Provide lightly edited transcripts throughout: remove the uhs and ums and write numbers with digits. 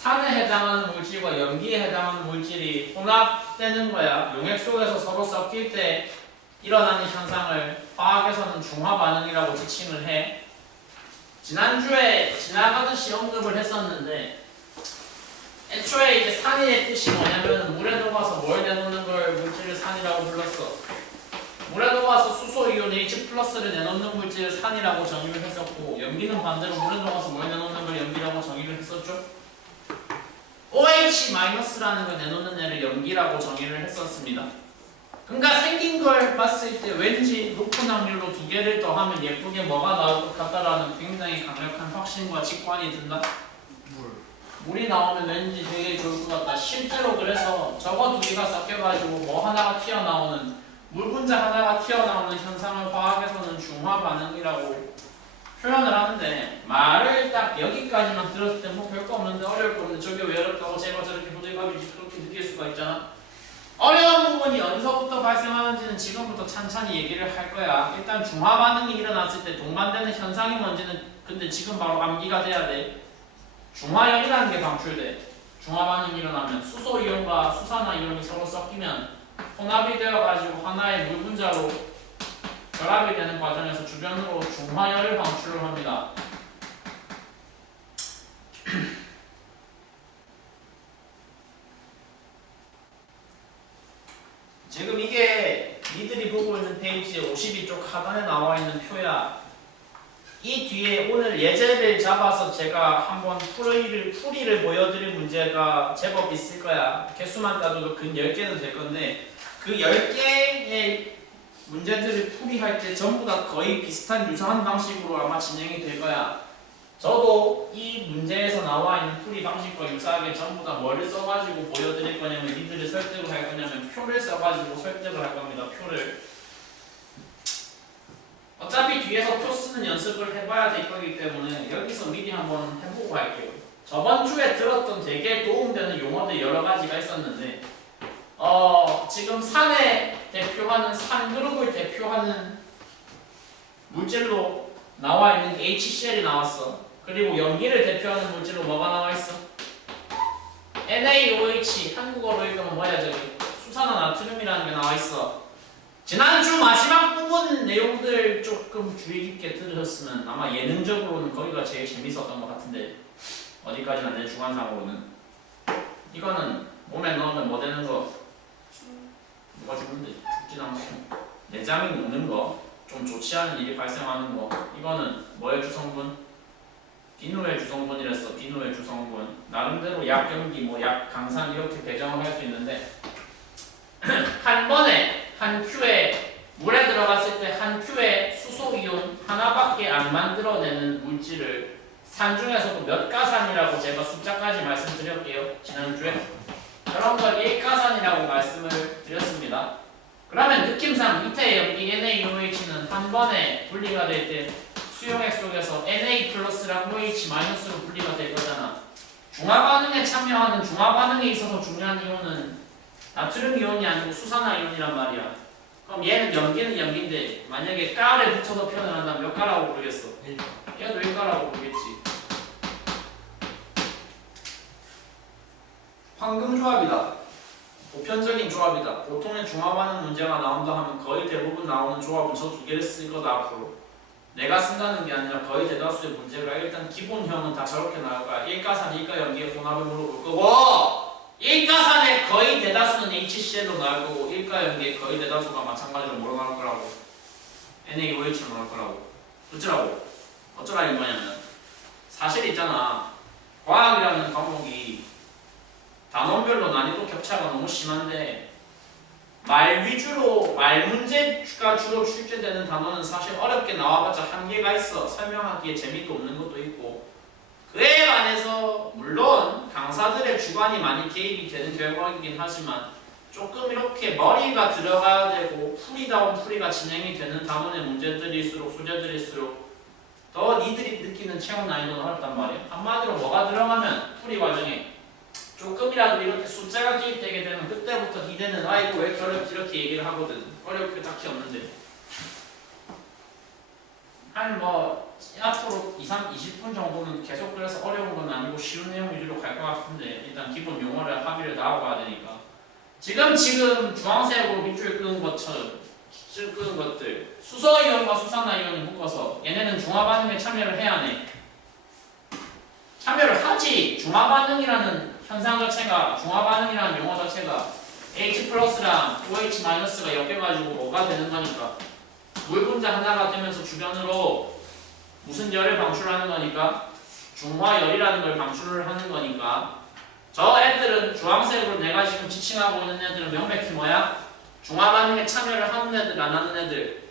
산에 해당하는 물질과 염기에 해당하는 물질이 혼합되는 거야. 용액 속에서 서로 섞일 때 일어나는 현상을 화학에서는 중화 반응이라고 지칭을 해. 지난주에 지나가듯이 언급을 했었는데 애초에 이제 산의 뜻이 뭐냐면 물에 녹아서 뭘 내놓는 걸 물질을 산이라고 불렀어. 물에 녹아서 수소이온 H+를 내놓는 물질을 산이라고 정의를 했었고, 염기는 반대로 물에 녹아서 뭘 내놓는 걸 염기라고 정의를 했었죠. OH-라는 걸 내놓는 애를 염기라고 정의를 했었습니다. 그러니까 생긴 걸 봤을 때 왠지 높은 확률로 두 개를 더하면 예쁘게 뭐가 나올 것 같다라는 굉장히 강력한 확신과 직관이 든다. 물이 나오면 왠지 되게 좋을 것 같다. 실제로 그래서 저거 두 개가 섞여가지고 뭐 하나가 튀어나오는, 물 분자 하나가 튀어나오는 현상을 화학에서는 중화 반응이라고 표현을 하는데, 말을 딱 여기까지만 들었을 때 뭐 별거 없는데 어려울 건데 저게 왜 어렵다고 제가 저렇게 호들갑이지 그렇게 느낄 수가 있잖아. 어려운 부분이 어디서부터 발생하는지는 지금부터 찬찬히 얘기를 할 거야. 일단 중화 반응이 일어났을 때 동반되는 현상이 뭔지는 근데 지금 바로 암기가 돼야 돼. 중화열이라는 게 방출돼. 중화 반응이 일어나면 수소이온과 수산화이온이 서로 섞이면 혼합이 되어가지고 하나의 물 분자로 결합이 되는 과정에서 주변으로 중화열을 방출을 합니다. 지금 이게 니들이 보고 있는 페이지에 52쪽 하단에 나와 있는 표야. 이 뒤에 오늘 예제를 잡아서 제가 한번 풀이를 보여드릴 문제가 제법 있을 거야. 개수만 따져도 근 10개는 될 건데 그 10개의 문제들을 풀이할 때 전부 다 거의 비슷한 유사한 방식으로 아마 진행이 될 거야. 저도 이 문제에서 나와 있는 풀이 방식과 유사하게 전부 다 뭐를 써가지고 보여드릴 거냐면 니들을 설득을 할 거냐면 표를 써가지고 설득을 할 겁니다. 표를. 어차피 뒤에서 표 쓰는 연습을 해봐야 될 거기 때문에 여기서 미리 한번 해보고 갈게요. 저번 주에 들었던 되게 도움되는 용어들 여러 가지가 있었는데 지금 산에 대표하는 산 그룹을 대표하는 물질로 나와 있는 HCl이 나왔어. 그리고 염기를 대표하는 물질로 뭐가 나와 있어? NaOH, 한국어로 읽으면 뭐야 저기? 수산화나트륨이라는 게 나와 있어. 지난주 마지막 부분 내용들 조금 주의 깊게 들으셨으면 아마 예능적으로는 거기가 제일 재밌었던 것 같은데 어디까지나 내 주관상으로는 이거는 몸에 넣으면 뭐 되는 거? 누가 죽는데 죽진 않고 내장이 녹는 거, 좀 좋지 않은 일이 발생하는 거. 이거는 뭐의 주성분? 비누의 주성분이랬어. 비누의 주성분. 나름대로 약염기, 약 강산 이렇게 배정을 할 수 있는데 한 번에 한 큐에 물에 들어갔을 때 한 큐에 수소이온 하나밖에 안 만들어내는 물질을 산 중에서도 몇 가산이라고 제가 숫자까지 말씀드렸게요. 지난주에 그런 걸 1가산이라고 말씀을 드렸습니다. 그러면 느낌상 밑에 염기 NaOH는 한 번에 분리가 될 때 수용액 속에서 Na+랑 OH-로 분리가 될 거잖아. 중화 반응에 참여하는 중화 반응에 있어서 중요한 이온은 나트륨 이온이 아니고 수산화 이온이란 말이야. 그럼 얘는 염기는 염기인데 만약에 가를 붙여서 표현을 한다면 몇 가라고 부르겠어? 얘도 1가라고 부르겠지. 황금조합이다. 보편적인 조합이다. 보통의 중화 반응 문제가 나온다 하면 거의 대부분 나오는 조합은 저 두 개를 쓸 거다 앞으로. 내가 쓴다는 게 아니라 거의 대다수의 문제가 일단 기본형은 다 저렇게 나올 거야. 1가산, 1가염기의 혼합을 물어볼 거고 1가산의 거의 대다수는 HCl로 나올 거고 1가염기의 거의 대다수가 마찬가지로 뭐로 나올 거라고? NaOH로 나올 거라고. 어쩌라는 거냐면 사실 있잖아. 과학이라는 과목이 단원별로 난이도 격차가 너무 심한데 말 위주로 말 문제가 주로 출제되는 단원은 사실 어렵게 나와봤자 한계가 있어. 설명하기에 재미도 없는 것도 있고 그에 반해서 물론 강사들의 주관이 많이 개입이 되는 결과이긴 하지만 조금 이렇게 머리가 들어가야 되고 풀이다운 풀이가 진행이 되는 단원의 문제들일수록 소재들일수록 더 니들이 느끼는 체험 난이도는 어렵단 말이야. 한마디로 뭐가 들어가면 풀이 과정에 조금이라도 이렇게 숫자가 개입되게 되면 그때부터 니네는 이거 왜 이렇게 어렵지 이렇게 얘기를 하거든. 어려울 게 딱히 없는데 한 앞으로 20분 정도는 계속 그래서 어려운 건 아니고 쉬운 내용 위주로 갈 갈 것 같은데 일단 기본 용어를 합의를 다 하고 가야 되니까 지금 주황색으로 밑줄 끄는 것처럼 밑줄 끄는 것들 수소이온과 수산화이온을 묶어서 얘네는 중화반응에 참여를 해야 하네. 참여를 하지. 중화반응이라는 현상 자체가 중화반응이라는 용어 자체가 H 플러스랑 OH 마이너스가 엮여가지고 뭐가 되는 거니까 물 분자 하나가 되면서 주변으로 무슨 열을 방출하는 거니까 중화열이라는 걸 방출을 하는 거니까 저 애들은 주황색으로 내가 지금 지칭하고 있는 애들은 명백히 뭐야? 중화반응에 참여를 하는 애들 안 하는 애들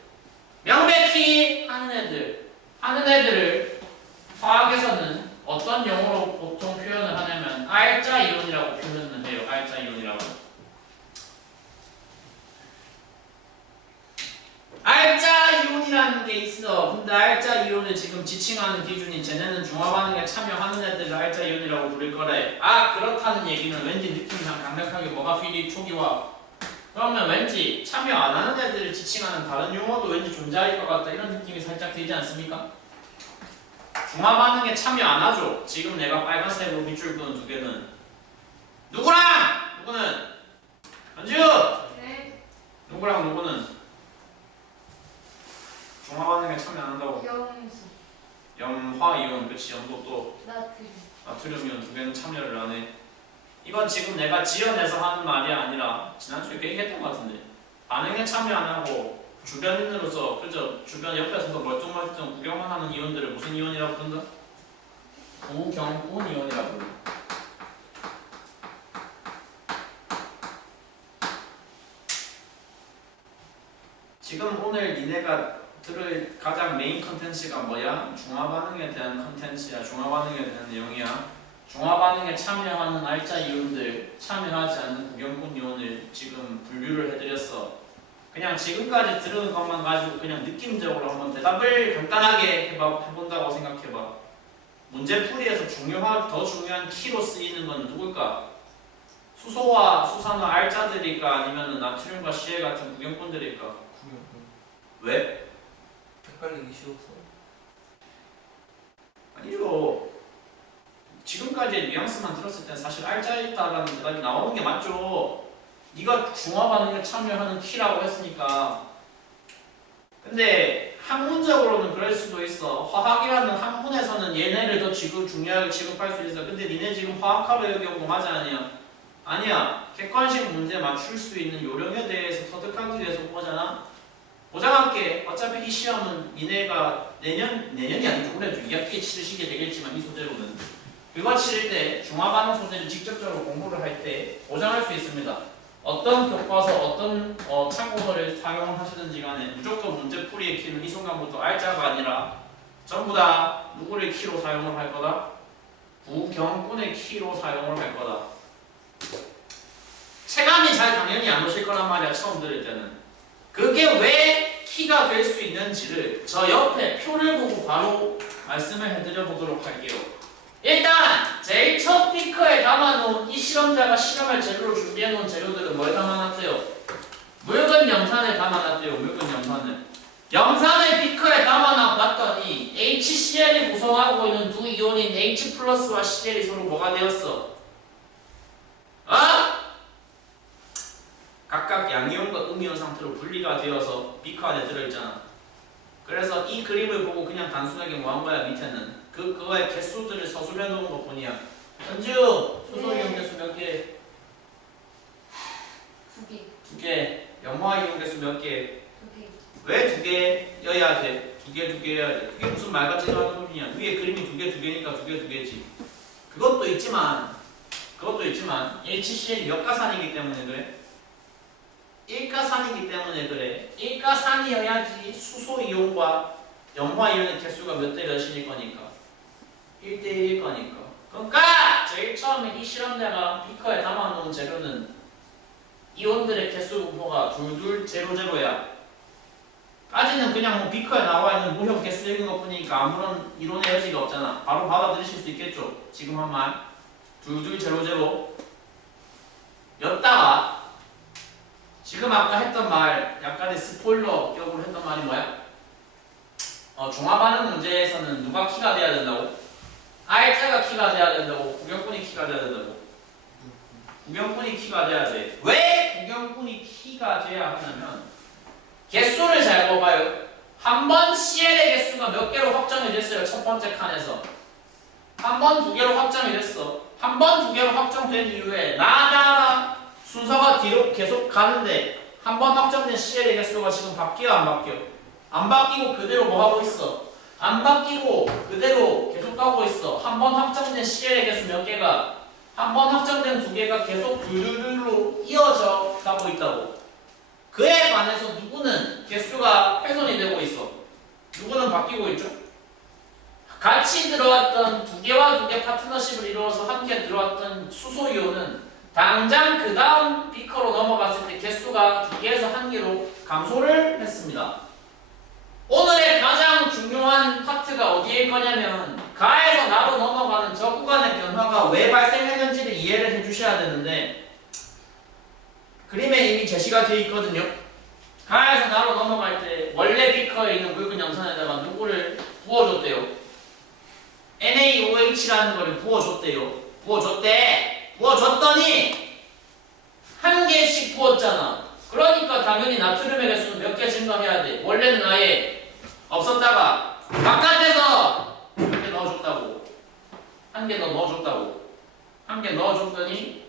명백히 하는 애들을 화학에서는 어떤 용어로 보통 표현을 하냐면 알자 이온이라고 표현을 해요. 알자 이온이라고. 알자 이온이라는 게 있어. 근데 알자 이온을 지금 지칭하는 기준이 쟤네는 중화반응에 참여하는 애들을 알자 이온이라고 부를 거래. 아 그렇다는 얘기는 왠지 느낌상 강력하게 뭐가 필히 초기화. 그러면 왠지 참여 안 하는 애들을 지칭하는 다른 용어도 왠지 존재할 것 같다 이런 느낌이 살짝 들지 않습니까? 중화반응에 참여 안 하죠. 지금 내가 빨간색으로 밑줄 그은 두 개는 누구는? 현주! 네. 누구는? 중화반응에 참여 안 한다고. 염수. 염화이온, 그치. 염소 또 나트륨. 나트륨이온 두 개는 참여를 안 해. 이건 지금 내가 지어내서 하는 말이 아니라 지난주에 그 얘기했던 것 같은데 반응에 참여 안 하고 주변인으로서 그저 주변 옆에 서서 멀뚱멀뚱 구경만 하는 이온들을 무슨 이온이라고 부른다? 부경운 이온이라고 부른다. 지금 오늘 니네가 들을 가장 메인 컨텐츠가 뭐야? 중화반응에 대한 컨텐츠야. 중화반응에 대한 내용이야. 중화반응에 참여하는 알자 이온들, 참여하지 않는 구경꾼 이온을 지금 분류를 해드렸어. 그냥 지금까지 들은 것만 가지고 그냥 느낌적으로 한번 대답을 간단하게 해본다고 생각해봐. 문제풀이에서 더 중요한 키로 쓰이는 건 누굴까? 수소와 수산화 알자들일까? 아니면 나트륨과 시에 같은 구경꾼들일까? 구경꾼. 왜? 헷갈리기 쉬워서. 아니죠. 지금까지의 뉘앙스만 들었을 땐 사실 알자있다라는 대답이 나오는 게 맞죠. 네가 중화반응에 참여하는 키라고 했으니까. 근데 학문적으로는 그럴 수도 있어. 화학이라는 학문에서는 얘네를 더 중요하게 취급할 수 있어. 근데 니네 지금 화학하러 여기 온 거 맞아 아니야? 아니야. 객관식 문제 맞출 수 있는 요령에 대해서 터득하기 위해서 온 거잖아. 보장할게. 어차피 이 시험은 니네가 내년이 아니죠. 올해도 2학기에 치르시게 되겠지만 이 소재로는 그거 치를 때 중화반응 소재를 직접적으로 공부를 할 때 보장할 수 있습니다. 어떤 교과서, 어떤 참고서를 사용하시든지 간에 무조건 문제풀이의 키는 이 순간부터 알자가 아니라 전부 다 누구를 키로 사용을 할 거다? 부경꾼의 키로 사용을 할 거다. 체감이 잘 당연히 안 오실 거란 말이야. 처음 들을 때는. 그게 왜 키가 될 수 있는지를 저 옆에 표를 보고 바로 말씀을 해드려 보도록 할게요. 일단 제일 첫 비커에 담아놓은 이 실험자가 실험할 재료로 준비해놓은 재료들은 뭘 담아놨대요? 묽은 염산을 담아놨대요. 묽은 염산을. 염산을 비커에 담아놔 봤더니 HCl이 구성하고 있는 두 이온인 H 플러스와 Cl이 서로 뭐가 되었어? 각각 양이온과 음이온 상태로 분리가 되어서 비커 안에 들어있잖아. 그래서 이 그림을 보고 그냥 단순하게 뭐 한 거야 밑에는 그거의 개수들을 서술해 놓은 것 뿐이야. 현주 수소이온 개수 몇 개? 2개. 2개. 염화이온 개수 몇 개? 2개. 왜 2개여야 돼? 2개여야 돼. 그게 무슨 말같지도 않은 소리냐. 위에 그림이 2개니까 2개지. 그것도 있지만 HCl 역가산이기 때문에 그래. 일가산이기 때문에 그래. 일가산이어야지 수소이온과 염화이온의 개수가 몇 대 몇일 거니까 1대1일 거니까. 그러니까 제일 처음에 이 실험자가 비커에 담아놓은 재료는 이온들의 개수 분포가 2200야. 까지는 그냥 뭐 비커에 나와 있는 모형 개수적인 것 뿐이니까 아무런 이론의 여지가 없잖아. 바로 받아들이실 수 있겠죠. 지금 한 말 2200 였다가 지금 아까 했던 말 약간의 스포일러 격으로 했던 말이 뭐야? 중화반응 문제에서는 누가 키가 돼야 된다고? 알자가 키가 돼야 된다고, 구경꾼이 키가 키가 돼야 된다고? 구경꾼이 키가 돼야 돼. 왜 구경꾼이 키가 돼야 하냐면 개수를 잘 봐봐요. 한 번 CL의 개수가 몇 개로 확정이 됐어요. 첫 번째 칸에서. 한 번, 두 개로 확정이 됐어. 한 번, 두 개로 확정된 이후에 나다라 순서가 뒤로 계속 가는데 한 번 확정된 CL의 개수가 지금 바뀌어 안 바뀌어? 안 바뀌고 그대로 뭐 하고 있어? 안 바뀌고 그대로 계속 가고 있어. 한 번 확정된 CL의 개수 몇 개가 한 번 확정된 두 개가 계속 둘둘둘로 이어져 가고 있다고. 그에 반해서 누구는 개수가 훼손이 되고 있어. 누구는 바뀌고 있죠. 같이 들어왔던 두 개와 두 개 파트너십을 이루어서 함께 들어왔던 수소이온은 당장 그 다음 비커로 넘어갔을 때 개수가 두 개에서 한 개로 감소를 했습니다. 오늘의 가장 중요한 파트가 어디에 거냐면 가에서 나로 넘어가는 저 구간의 변화가 왜 발생했는지를 이해를 해주셔야 되는데 그림에 이미 제시가 되어 있거든요. 가에서 나로 넘어갈 때 원래 비커에 있는 묽은 염산에다가 누구를 부어줬대요. NaOH라는 거를 부어줬대요. 부어줬더니 한 개씩 부었잖아. 그러니까 당연히 나트륨의 개수는 몇 개 증가해야 돼. 원래는 아예 없었다가 바깥에서 몇 개 넣어줬다고. 한 개 더 넣어줬다고. 한 개 넣어줬더니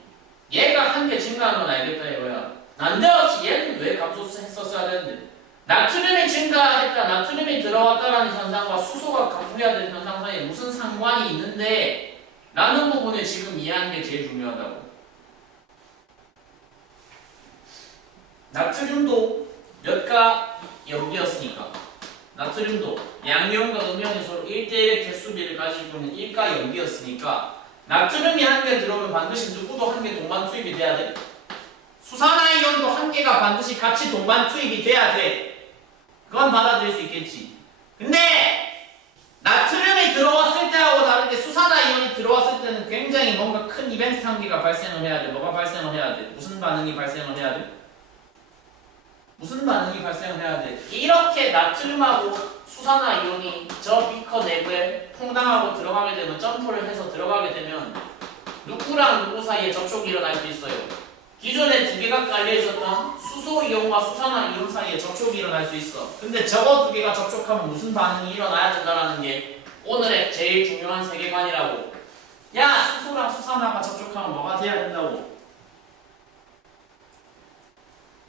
얘가 한 개 증가한 건 알겠다 이거야. 난데없이 얘는 왜 감소했었어야 되는데. 나트륨이 증가했다, 나트륨이 들어왔다라는 현상과 수소가 감소해야 되는 현상 사이에 무슨 상관이 있는데 라는 부분을 지금 이해하는 게 제일 중요하다고. 나트륨도 몇가 염기였으니까 나트륨도 양이온과 음이온이 서로 1대1의 개수비를 가지고 있는 1가 염기였으니까 나트륨이 한 개 들어오면 반드시 누구도 한 개 동반 투입이 돼야 돼. 수산화이온도 한 개가 반드시 같이 동반 투입이 돼야 돼. 그건 받아들일 수 있겠지. 근데 나트륨이 들어왔을 때하고 다르게 수산화이온이 들어왔을 때는 굉장히 뭔가 큰 이벤트 한 개가 발생을 해야 돼. 뭐가 발생을 해야 돼? 무슨 반응이 발생을 해야 돼? 무슨 반응이 발생을 해야 돼? 이렇게 나트륨하고 수산화이온이 저 비커 내부에 퐁당하고 들어가게 되면 점프를 해서 들어가게 되면 누구랑 누구 사이에 접촉이 일어날 수 있어요. 기존에 두 개가 깔려있었던 수소이온과 수산화이온 사이에 접촉이 일어날 수 있어. 근데 저거 두 개가 접촉하면 무슨 반응이 일어나야 된다는 게 오늘의 제일 중요한 세계관이라고. 야, 수소랑 수산화가 접촉하면 뭐가 돼야 된다고?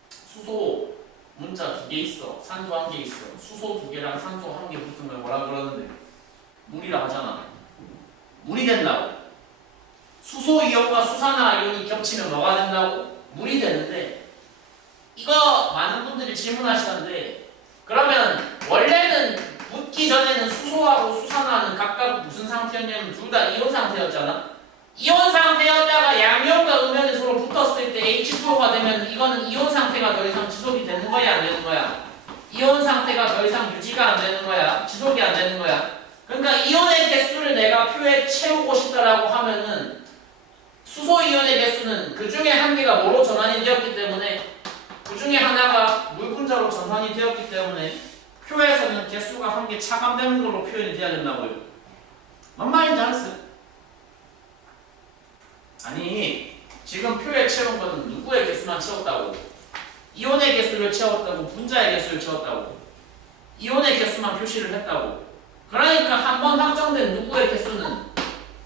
수소 문자 두 개 있어. 산소 한 개 있어. 수소 두 개랑 산소 한 개 붙은 걸 뭐라 그러는데? 물이라 하잖아. 물이 된다고. 수소이온과 수산화이온이 겹치면 뭐가 된다고? 물이 되는데 이거 많은 분들이 질문하시던데 그러면 원래는 붙기 전에는 수소하고 수산화는 각각 무슨 상태였냐면 둘 다 이온 상태였잖아. 이온 상태였다가 양이온과 음이온이 서로 붙었을 때 H2O가 되면 이거는 이온 상태가 더 이상 지속이 되는 거야 안 되는 거야? 이온 상태가 더 이상 유지가 안 되는 거야? 지속이 안 되는 거야? 그러니까 이온의 개수를 내가 표에 채우고 싶다라고 하면은 수소이온의 개수는 그 중에 한 개가 뭐로 전환이 되었기 때문에 그 중에 하나가 물 분자로 전환이 되었기 때문에 표에서는 개수가 한 개 차감되는 걸로 표현이 돼야 된다고요. 뭔 말인지 알았어요? 아니 지금 표에 채운 거는 누구의 개수만 채웠다고? 이온의 개수를 채웠다고? 분자의 개수를 채웠다고? 이온의 개수만 표시를 했다고. 그러니까 한 번 확정된 누구의 개수는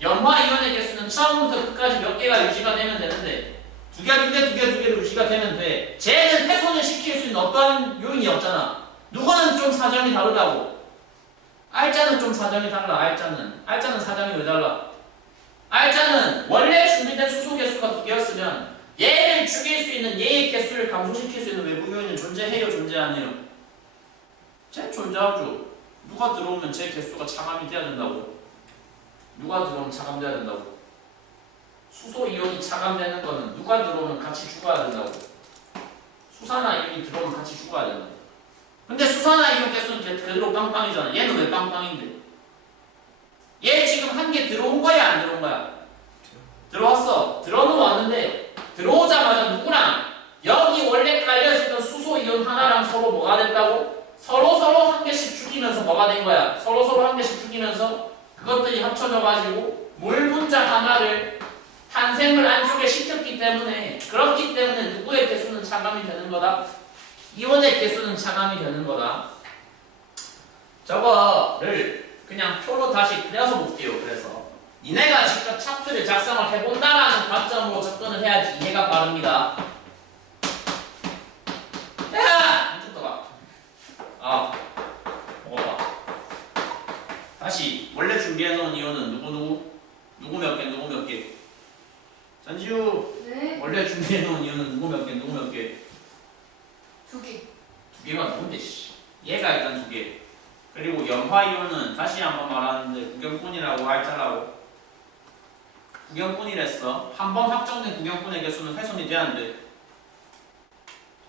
염화 이온의 개수는 처음부터 끝까지 몇 개가 유지가 되면 되는데 두 개로 유지가 되면 돼. 쟤는 훼손을 시킬 수 있는 어떠한 요인이 없잖아. 누구는 좀 사정이 다르다고. 알자는 좀 사정이 달라. 알자는 사정이 왜 달라? 알자는 원래 준비된 수소 개수가 두 개였으면 얘를 죽일 수 있는 얘의 개수를 감소시킬 수 있는 외부 요인은 존재해요, 존재 안 해요? 쟤는 존재하죠. 누가 들어오면 제 개수가 차감이 돼야 된다고. 누가 들어오면 차감돼야 된다고. 수소이온이 차감되는 거는 누가 들어오면 같이 죽어야 된다고. 수산화이온이 들어오면 같이 죽어야 된다고. 근데 수산화이온 개수는 그대로 빵빵이잖아. 얘는 왜 빵빵인데? 얘 지금 한 개 들어온 거야 안 들어온 거야? 들어왔어. 들어는 왔는데 들어오자마자 누구랑 여기 원래 깔려있었던 수소이온 하나랑 서로 뭐가 됐다고? 서로 한 개씩 죽이면서 뭐가 된 거야? 서로 한 개씩 죽이면서 그것들이 합쳐져 가지고 물 분자 하나를 탄생을 안쪽에 시켰기 때문에 그렇기 때문에 누구의 개수는 차감이 되는 거다? 이온의 개수는 차감이 되는 거다. 저거를 그냥 표로 다시 그려서 볼게요. 그래서 니네가 직접 차트를 작성을 해본다라는 관점으로 접근을 해야지 이해가 빠릅니다. 야! 이쪽 봐. 아, 먹어봐. 다시 원래 준비해놓은 이온은 누구 몇 개? 누구 몇 개? 전지우 네. 원래 준비해놓은 이온은 누구 몇 개? 누구 몇 개? 2개. 두 개가 뭔데 씨. 얘가 일단 두 개. 그리고 염화이온은 다시 한번 말하는데 구경꾼이라고 할자라고. 구경꾼이랬어. 한 번 확정된 구경꾼의 개수는 훼손이 돼야 안 돼.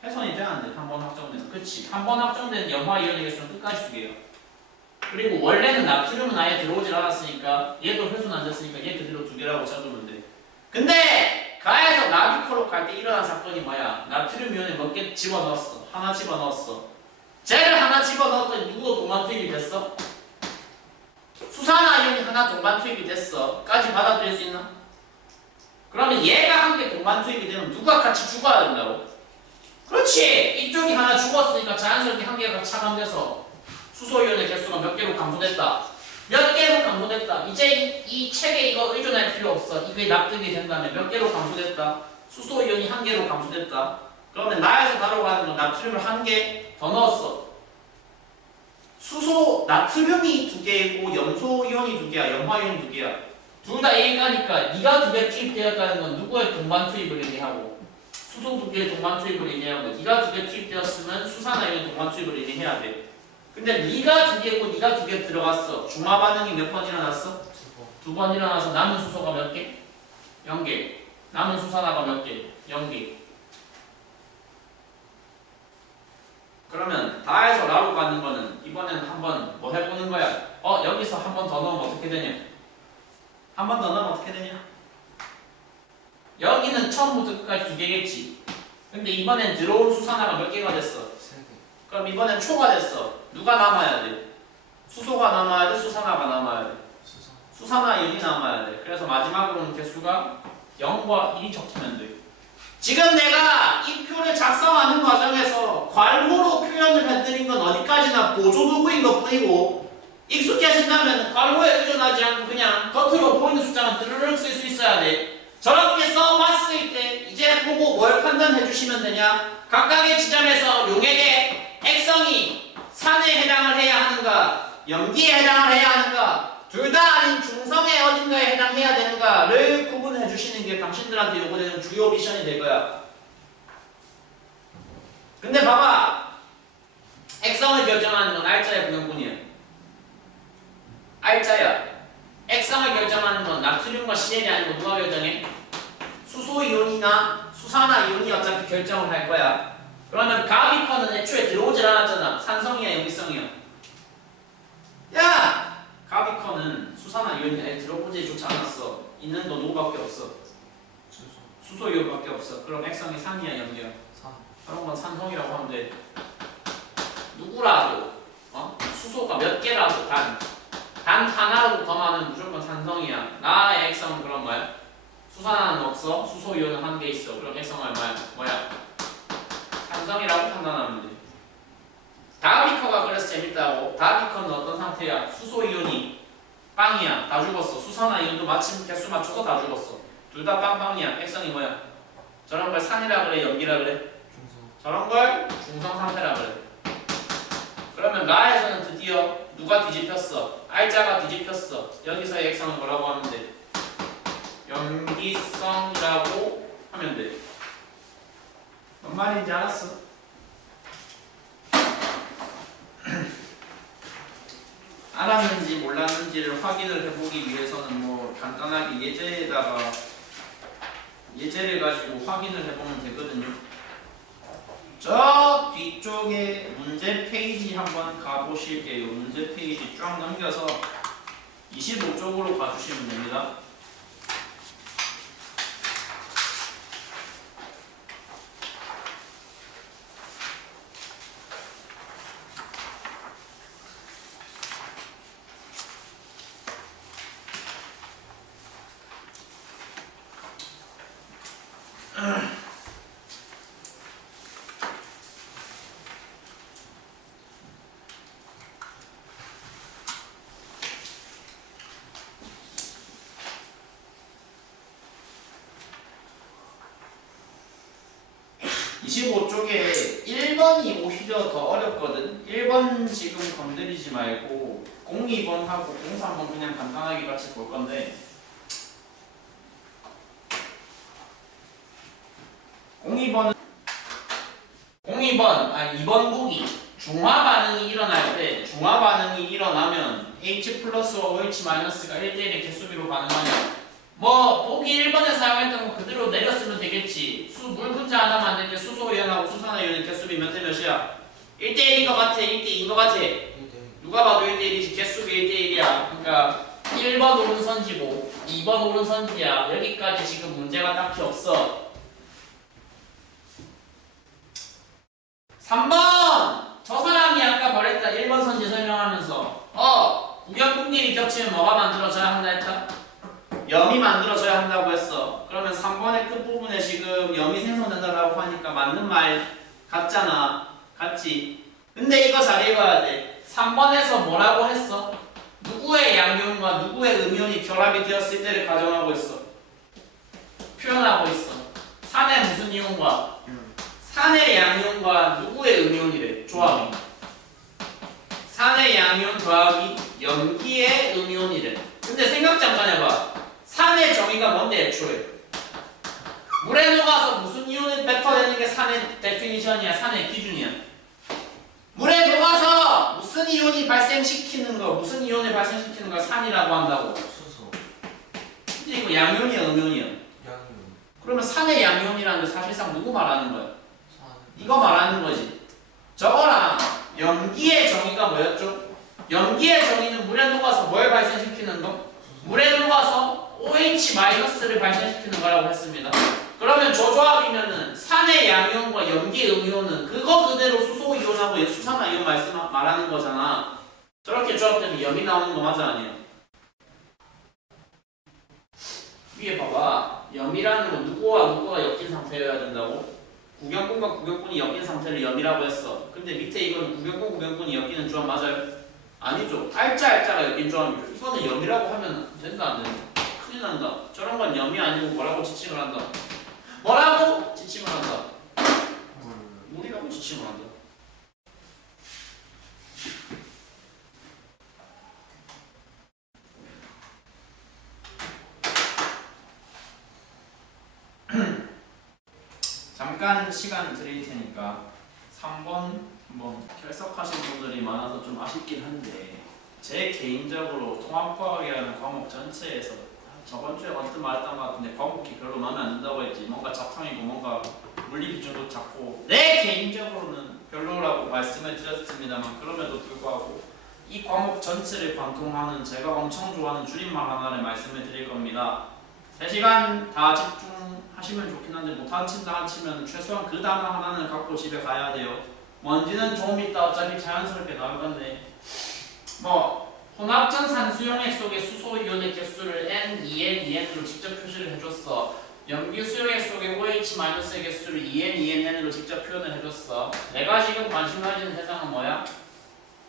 훼손이 돼야 안 돼. 한 번 확정된. 그치. 한 번 확정된 염화이온의 개수는 끝까지 두 개야. 그리고 원래는 나트륨은 아예 들어오질 않았으니까 얘도 훼손 안 됐으니까 얘 그대로 두 개라고 쳐주면 돼. 근데 가에서 나비코로 갈 때 일어난 사건이 뭐야? 나트륨 이온을 몇 개 집어넣었어. 하나 집어넣었어. 쟤를 하나 집어넣었더니 누구도 동반 투입이 됐어? 수산화 이온이 하나 동반 투입이 됐어. 까지 받아들일 수 있나? 그러면 얘가 한 개 동반 투입이 되면 누가 같이 죽어야 된다고? 그렇지! 이쪽이 하나 죽었으니까 자연스럽게 한 개가 차감돼서 수소이온의 개수가 몇 개로 감소됐다. 몇 개로 감소됐다. 이제 이 책에 이거 의존할 필요 없어. 이게 납득이 된다면 몇 개로 감소됐다. 수소이온이 한 개로 감소됐다. 그러면 나에서 다뤄가는 건 나트륨을 한 개 더 넣었어. 나트륨이 두 개이고 염소이온이 두 개야. 염화이온이 두 개야. 둘 다 A가니까 네가 두 개 투입되었다는 건 누구의 동반 투입을 의미하고 수소 두 개의 동반 투입을 의미하고 네가 두 개 투입되었으면 수산화이온의 동반 투입을 의미해야 돼. 근데 네가 두 개고 네가 두 개 들어갔어. 중화 반응이 몇 번 일어났어? 두 번 일어나서 남은 수소가 몇 개? 0개. 남은 수산화가 몇 개? 0개. 그러면 다에서 라로 가는 거는 이번엔 한번 뭐 해보는 거야? 여기서 한 번 더 넣으면 어떻게 되냐? 한 번 더 넣으면 어떻게 되냐? 여기는 처음부터 끝까지 두 개겠지. 근데 이번엔 들어온 수산화가 몇 개가 됐어? 3개. 그럼 이번엔 초가 됐어. 누가 남아야 돼? 수소가 남아야 돼? 수산화가 남아야 돼? 수산. 수산화 이온이 남아야 돼. 그래서 마지막으로는 개수가 0과 1이 적히면 돼. 지금 내가 이 표를 작성하는 과정에서 괄호로 표현을 해드린 건 어디까지나 보조도구인 것 뿐이고 익숙해진다면 괄호에 의존하지 않고 그냥 겉으로 보이는 숫자만 드르륵 쓸 수 있어야 돼. 저렇게 써봤을 때 이제 보고 뭘 판단해 주시면 되냐? 각각의 지점에서 용액의 액성이 산에 해당을 해야 하는가, 염기에 해당을 해야 하는가, 둘 다 아닌 중성의 어딘가에 해당해야 되는가를 구분해 주시는 게 당신들한테 요구되는 주요 미션이 될 거야. 근데 봐봐, 액성을 결정하는 건 알자의 구경꾼이야. 알자야. 액성을 결정하는 건 나트륨과 CL이 아니고 누가 결정해? 수소이온이나 수산화이온이 어차피 결정을 할 거야. 그러면 가비커는 애초에 들어오질 않았잖아. 산성이야, 염기성이야. 야! 가비커는 수산화이온이 아예 들어오지조차 않았어. 있는 거 누구밖에 없어? 수소이온밖에 없어. 그럼 액성이 산이야, 염기야? 3. 그런 건 산성이라고 하면 돼. 누구라도 수소가 몇 개라도 단 하나라도 더 많으면 무조건 산성이야. 나의 액성은 그런 거야. 수산화는 없어. 수소이온은 한 개 있어. 그럼 액성 얼마야? 뭐야? 산성이라고 판단하면 돼. 다비커가 그래서 재밌다고. 다비커는 어떤 상태야? 수소이온이 빵이야. 다 죽었어. 수산화이온도 마침 개수 맞춰서 다 죽었어. 둘 다 빵빵이야. 액성이 뭐야? 저런 걸 산이라 그래? 염기라 그래? 중성. 저런 걸 중성 상태라 그래. 그러면 나에서는 드디어 누가 뒤집혔어? 알자가 뒤집혔어. 여기서의 액성은 뭐라고 하면 돼? 염기성이라고 하면 돼. 뭔 말인지 알았어? 알았는지 몰랐는지를 확인을 해보기 위해서는 뭐 간단하게 예제를 가지고 확인을 해보면 되거든요. 저 뒤쪽에 문제 페이지 한번 가보실게요. 문제 페이지 쫙 넘겨서 25쪽으로 가주시면 됩니다. 25쪽에 1번이 오히려 더 어렵거든. 1번 지금 건드리지 말고 02번하고 03번 그냥 간단하게 같이 볼 건데 2번 보기 중화 반응이 일어날 때 중화 반응이 일어나면 H 플러스와 OH 마이너스가 1대1의 개수비로 반응하냐 뭐 보기 1번에 사용했던 거 그대로 내렸으면 되겠지. 물 분자 하나만 안 되는데 수소이온하고 수산화이온의 개수비 몇 대 몇이야? 1대1인 것 같아 1대2인 것 같아. 누가 봐도 1대1이지. 개수비 1대1이야. 그러니까 1번 오른선지고 2번 오른선지야. 여기까지 지금 문제가 딱히 없어. 3번! 저 사람이 아까 말했다. 1번 선지 설명하면서 우연분길이 겹치면 뭐가 만들어져야 한다 했다? 염이 만들어져야 한다고 했어. 그러면 3번의 끝부분에 지금 염이 생성된다고 하니까 맞는 말 같잖아. 같지? 근데 이거 잘 읽어야 돼. 3번에서 뭐라고 했어? 누구의 양이온과 누구의 음이온이 결합이 되었을 때를 가정하고 있어. 표현하고 있어. 산의 무슨 이온과 산의 양이온과 누구의 음이온이래. 조합이. 산의 양이온 조합이 염기의 음이온이래. 근데 생각 잠깐 해봐. 산의 정의가 뭔데 애초에? 물에 녹아서 무슨 이온을 뱉어내는 게 산의 데피니션이야. 산의 기준이야. 물에 녹아서 무슨 이온이 발생시키는 거, 무슨 이온을 발생시키는 걸 산이라고 한다고. 수소. 근데 이거 양이온이야, 음이온이야? 양이온. 그러면 산의 양이온이라는 게 사실상 누구 말하는 거야? 산. 이거 말하는 거지. 저거랑 염기의 정의가 뭐였죠? 염기의 정의는 물에 녹아서 뭘 발생시키는 거? 물에 녹아서 OH-를 발생시키는 거라고 했습니다. 그러면 저 조합이면은 산의 양이온과 염기 음이온은 그거 그대로 수소이온하고 수산화이온 말하는 거잖아. 저렇게 조합되면 염이 나오는 거 맞아 아니야? 위에 봐봐. 염이라는 건 누구와 누구가 엮인 상태여야 된다고? 구경꾼과 구경꾼이 엮인 상태를 염이라고 했어. 근데 밑에 이거는 구경꾼이 엮이는 조합 맞아요? 아니죠. 알짜가 엮인 조합이죠. 이거는 염이라고 하면 된다 안 된다? 큰일 난다. 저런 건 염이 아니고 뭐라고 지칭을 한다? 뭐라고 지칭을 한다? 물이라고 지칭을 한다. 잠깐 시간 드릴 테니까 3번 한번 결석하신 분들이 많아서 좀 아쉽긴 한데 제 개인적으로 통합과학이라는 과목 전체에서 저번 주에 언뜻 말했던 것 같은데 과목이 별로 마음에 안 든다고 했지. 뭔가 자탕이고 뭔가 물리 기준도 작고 내 개인적으로는 별로라고 말씀을 드렸습니다만 그럼에도 불구하고 이 과목 전체를 관통하는 제가 엄청 좋아하는 줄임말 하나를 말씀을 드릴 겁니다. 3시간 다 집중하시면 좋긴 한데 못한친다 하시면 최소한 그 단어 하나는 갖고 집에 가야 돼요. 뭔지는 좀 이따 어차피 자연스럽게 나올 건데 혼합전 산수용액 속의 수소이온의 개수를 N, 2N, 2N으로 직접 표시를 해줬어. 염기 수용액 속의 OH-의 개수를 2N, 2N으로 직접 표현을 해줬어. 내가 지금 관심 가지는 대상은 뭐야?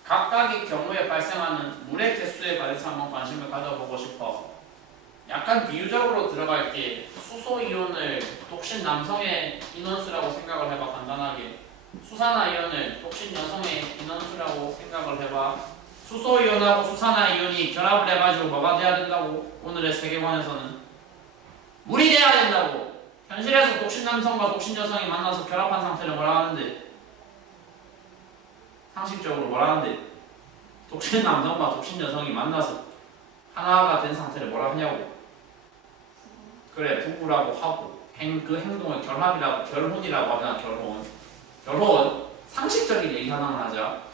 각각의 경우에 발생하는 물의 개수에 관해서 한번 관심을 가져보고 싶어. 약간 비유적으로 들어갈게. 수소이온을 독신 남성의 인원수라고 생각을 해봐. 간단하게. 수산화이온을 독신 여성의 인원수라고 생각을 해봐. 수소이온하고 수산화이온이 결합을 해가지고 뭐가 돼야 된다고? 오늘의 세계관에서는 물이 돼야 된다고. 현실에서 독신 남성과 독신 여성이 만나서 결합한 상태를 뭐라 하는데? 상식적으로 뭐라 하는데? 독신 남성과 독신 여성이 만나서 하나가 된 상태를 뭐라 하냐고? 그래, 부부라고 하고 그 행동을 결혼이라고 하잖아. 결혼. 상식적인 얘기 하나만 하자.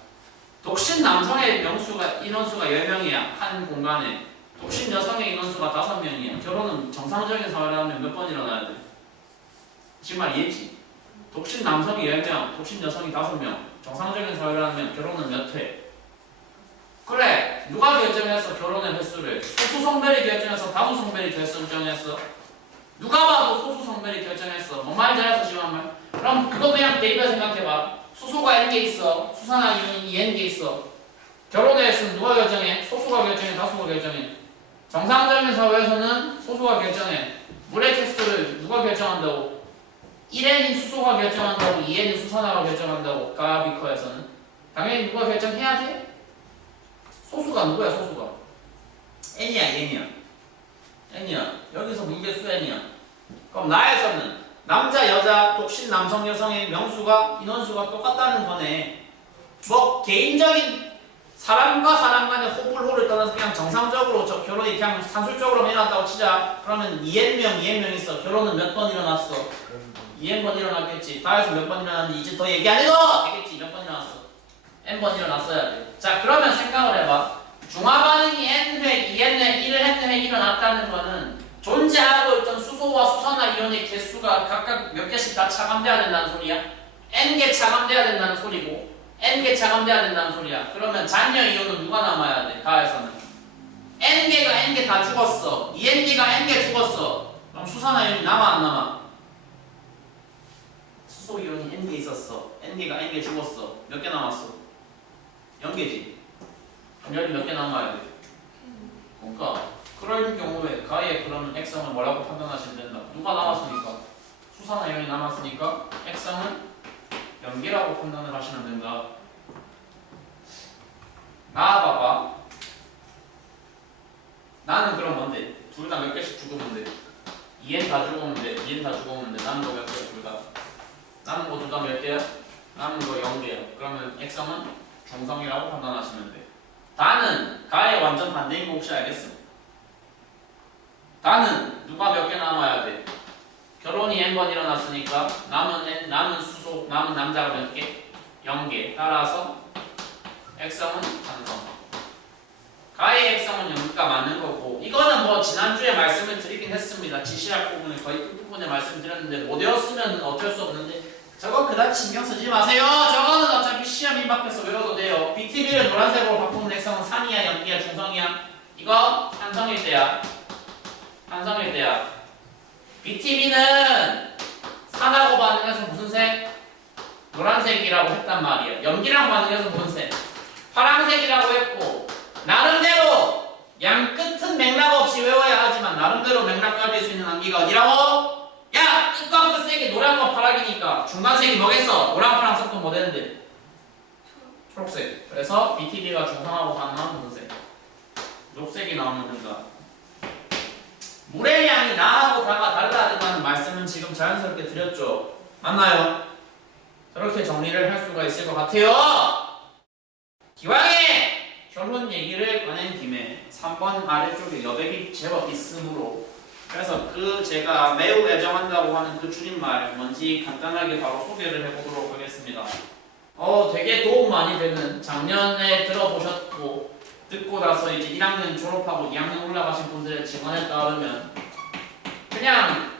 독신 남성의 인원수가 10명이야. 한 공간에. 독신 여성의 인원수가 5명이야. 결혼은 정상적인 사회라면 몇 번 일어나야 돼? 지금 말 이해했지? 독신 남성이 10명, 독신 여성이 5명. 정상적인 사회라면 결혼은 몇 회? 그래, 누가 결정했어? 결혼의 횟수를. 소수성별이 결정해서 다수성별이 결정했어? 누가 봐도 소수성별이 결정했어. 뭔 말인지 알았어 지금 한 말? 그럼 그거 그냥 대입해 생각해봐. 수소가 N개 있어. 수산화이온이 N개 있어. 결혼의 횟수는 누가 결정해? 소수가 결정해? 다수가 결정해? 정상적인 사회에서는 소수가 결정해. 물의 개수를 누가 결정한다고? 1n이 수소가 결정한다고 2n이 수산화가 결정한다고 가비커에서는 당연히 누가 결정해야지? 소수가 누구야 소수가? n이야 n이야 n이야 여기서 무게수 n이야 그럼 나에서는 남자 여자 독신 남성 여성의 명수가 인원수가 똑같다는 거네 뭐 개인적인 사람과 사람 간의 호불호를 떠나서 그냥 정상적으로 저 결혼이 그냥 산술적으로 일어났다고 치자 그러면 2n명 2n명 있어 결혼은 몇 번 일어났어 2n번 일어났겠지 다해서 몇 번 일어났는데 이제 더 얘기 안 해도 되겠지 몇 번 일어났어 n번 일어났어야 돼 자 그러면 생각을 해봐 중화반응이 n회 2n회 1n회 일어났다는 거는 존재하고 있던 수소와 수산화 이온의 개수가 각각 몇 개씩 다 차감돼야 된다는 소리야 n개 차감돼야 된다는 소리고 n개 차감돼야 된다는 소리야. 그러면 잔여 이온은 누가 남아야 돼? 가에서는 n개가 n개 다 죽었어. 2n개가 n개 죽었어. 그럼 수산화 이온이 남아 안 남아? 수소 이온이 n개 있었어. n개가 n개 죽었어. 몇 개 남았어? 0개지. 그럼 여기 몇 개 남아야 돼? 그러니까 그럴 경우에 가에 그러면 X성을 뭐라고 판단하시면 된다. 누가 남았으니까? 수산화 이온이 남았으니까 X성은 0개라고 판단을 하시면 된다. 나와봐봐. 나는 그럼 뭔데? 둘 다 몇 개씩 죽으면 돼? 2n 다 죽으면 돼. 2n 다 죽으면 돼. 남은 거 몇 개야? 둘 다. 남은 거 둘 다 몇 개야? 남은 거 0개야. 그러면 X성은 중성이라고 판단하시면 돼. 다는 가의 완전 반대인 거 혹시 알겠어? 다는 누가 몇 개 남아야 돼? 결혼이 n번 일어났으니까 남은 수소, 남은 남자가 몇 개? 0개. 따라서 X성은 산성. 가의 X성은 0가 맞는 거고 이거는 뭐 지난주에 말씀을 드리긴 했습니다. 지시학 부분에 거의 끝부분에 말씀드렸는데 못 외웠으면 어쩔 수 없는데 저거 그다지 신경 쓰지 마세요. 저거는 어차피 시험 임박해서 외워도 돼요. BTB를 노란색으로 바꾸는 X성은 산이야, 염기야, 중성이야? 이거 산성일 때야. 산성일 때야. BTB는 산하고 반응해서 무슨 색? 노란색이라고 했단 말이야. 염기랑 반응해서 무슨 색? 파란색이라고 했고 나름대로 양 끝은 맥락 없이 외워야 하지만 나름대로 맥락 깔릴 수 있는 암기가 어디라고? 야! 끝과 끝색이 노란과 파란이니까 중간색이 뭐겠어? 노랑 파랑 섞으면 뭐 되는데? 초록색. 그래서 BTB가 중성하고 반응하면 무슨 색? 녹색이 나오면 된다. 물의 양이 나하고 다가 다르다는 말씀은 지금 자연스럽게 드렸죠. 맞나요? 저렇게 정리를 할 수가 있을 것 같아요. 기왕에 결론 얘기를 꺼낸 김에 3번 아래쪽에 여백이 제법 있으므로 그래서 그 제가 매우 애정한다고 하는 그 줄임말 뭔지 간단하게 바로 소개를 해보도록 하겠습니다. 되게 도움 많이 되는 작년에 들어보셨고 듣고 나서 이제 1학년 졸업하고 2학년 올라가신 분들의 증언에 따르면 그냥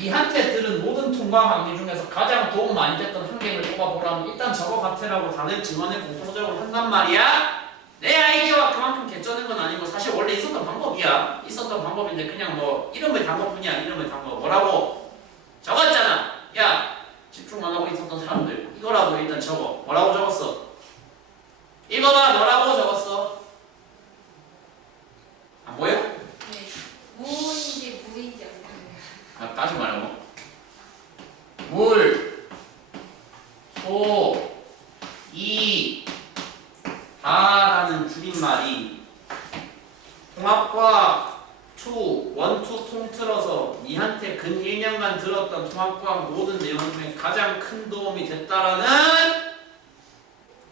이한테 들은 모든 통과 강의 중에서 가장 도움 많이 됐던 한 개를 뽑아보라면 일단 저거 같으라고 다들 증언을 공통적으로 한단 말이야. 내 아이디어가 그만큼 개쩌는 건 아니고 사실 원래 있었던 방법이야. 있었던 방법인데 그냥 뭐 이름을 단 것뿐이야. 이름을 단 거. 뭐라고? 적었잖아. 야 집중 안 하고 있었던 사람들 이거라도 일단 적어. 뭐라고 적었어? 읽어봐. 뭐라고 적었어? 안 보여? 네. 무인지 무인지 안 보여요. 다시 말하고 물, 소, 이, 다라는 줄임말이 통합과학 2, 1, 2 통틀어서 니한테 근 1년간 들었던 통합과학 모든 내용 중에 가장 큰 도움이 됐다라는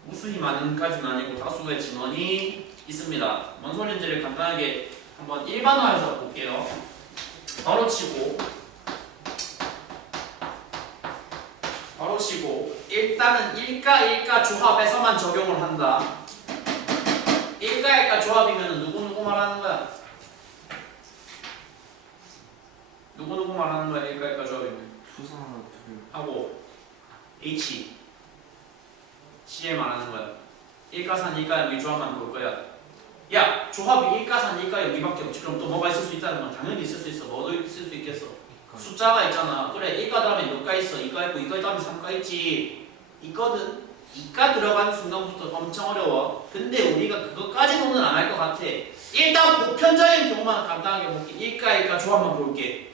무수히 많은까지는 아니고 다수의 증언이 있습니다. 뭔 소리인지를 간단하게 한번 일반화해서 볼게요. 바로 치고 일단은 일가 조합에서만 적용을 한다. 일가 조합이면 누구 말하는 거야? 누구 말하는 거야? 일가 조합이면 수산화 하고 H C에 말하는 거야. 일가산 일가염 조합만 볼 거야. 야 조합이 일가산 일가염이밖에 없지. 그럼 또 뭐가 있을 수 있다는 건 당연히 있을 수 있어. 뭐도 있을 수 있겠어. 숫자가 있잖아. 그래 1가 다음에 몇 가 있어? 2가 있고 2가 다음에 3가 있지. 있거든. 2가 들어가는 순간부터 엄청 어려워. 근데 우리가 그것까지는 안 할 것 같아. 일단 보편적인 경우만 간단하게 볼게. 1가 조합만 볼게.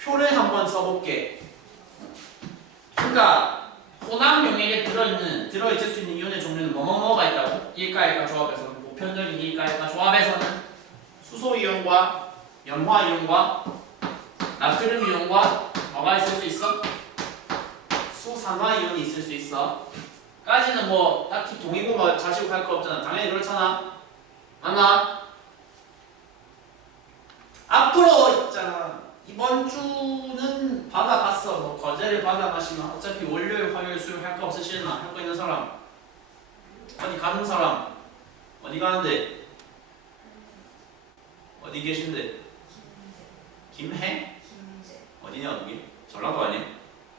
표를 한번 써볼게. 그러니까 혼합 용액에 들어있을 수 있는 이온의 종류는 뭐가 있다고? 일가 조합에서는 보편적인 일가 조합에서는 수소 이온과 염화 이온과 나트륨 이온과 뭐가 있을 수 있어? 수산화 이온이 있을 수 있어. 까지는 뭐 딱히 동의고 뭐 자시고 할 거 없잖아. 당연히 그렇잖아. 맞나? 앞으로 있잖아. 이번 주는 받아봤어. 뭐 과제를 받아가시면 어차피 월요일, 화요일, 수요일 할 거 없으시나? 할 거 있는 사람? 어디 가는 사람? 어디 가는데? 어디 계신데? 김해? 어디냐 어디? 전라도 아니야?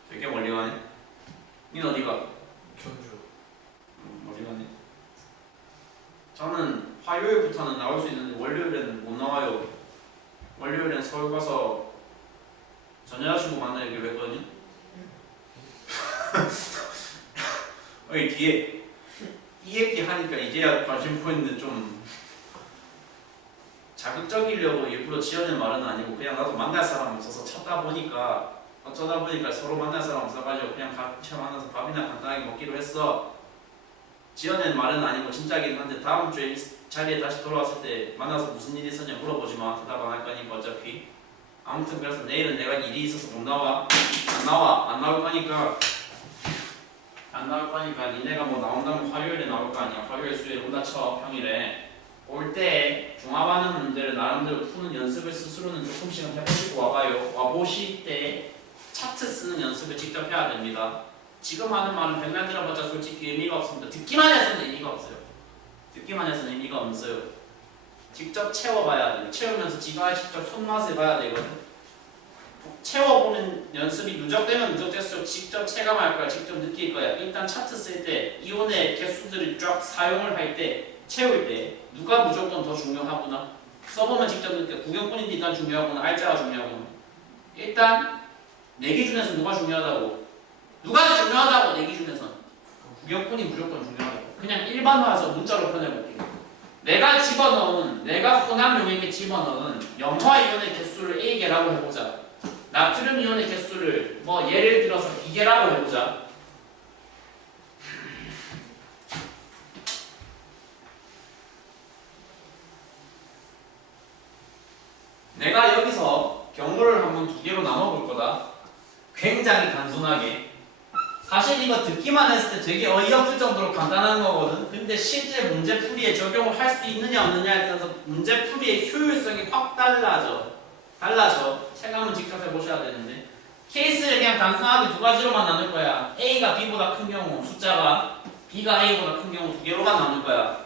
되게 멀리 가네. 닌 어디가? 전주. 멀리 가네. 저는 화요일부터는 나올 수 있는데 월요일에는 못 나와요. 월요일엔 서울 가서 전 여자친구 만나기로 했거든요. 여기 뒤에 이 얘기 하니까 이제야 관심 보이는데 좀 자극적이려고 일부러 지어낸 말은 아니고 그냥 나도 만날 사람 없어서 찾다 보니까 어쩌다 보니까 서로 만날 사람 없어가지고 그냥 같이 만나서 밥이나 간단하게 먹기로 했어. 지어낸 말은 아니고 진짜긴 한데 다음 주에 이 자리에 다시 돌아왔을 때 만나서 무슨 일이 있었냐 물어보지 마. 대답 안 할 거니까 어차피. 아무튼 그래서 내일은 내가 일이 있어서 못 나와. 안 나올 거니까 니네가 뭐 나온다면 화요일에 나올 거 아니야. 화요일 수요일 온다 쳐 평일에. 올 때 종합하는 문제를 나름대로 푸는 연습을 스스로는 조금씩은 해보시고 와봐요. 와보실 때 차트 쓰는 연습을 직접 해야 됩니다. 지금 하는 말은 백날 들어봤자 솔직히 의미가 없습니다. 듣기만 해서는 의미가 없어요. 듣기만 해서는 의미가 없어요. 직접 채워봐야 돼요. 채우면서 지가 직접 손맛을 봐야 되거든. 채워보는 연습이 누적되면 누적될수록 직접 체감할 거야. 직접 느낄 거야. 일단 차트 쓸 때 이온의 개수들을 쫙 사용을 할 때 채울 때 누가 무조건 더 중요하구나. 써보면 직접 느껴. 구경꾼인데 일단 중요하구나. 알짜가 중요하구나. 일단 내 기준에서 누가 중요하다고? 누가 중요하다고 내 기준에선? 구경꾼이 무조건 중요하다고. 그냥 일반화해서 문자로 표현해볼게. 내가 혼합 용액에 집어넣은 염화 이온의 개수를 A개라고 해보자. 나트륨 이온의 개수를 뭐 예를 들어서 B개라고 해보자. 내가 여기서 경로를 한번 두 개로 나눠볼 거다. 굉장히 단순하게. 사실 이거 듣기만 했을 때 되게 어이없을 정도로 간단한 거거든. 근데 실제 문제풀이에 적용을 할 수 있느냐 없느냐에 따라서 문제풀이의 효율성이 확 달라져. 체감은 직접 해보셔야 되는데 케이스를 그냥 단순하게 두 가지로만 나눌 거야. A가 B보다 큰 경우 숫자가 B가 A보다 큰 경우 두 개로만 나눌 거야.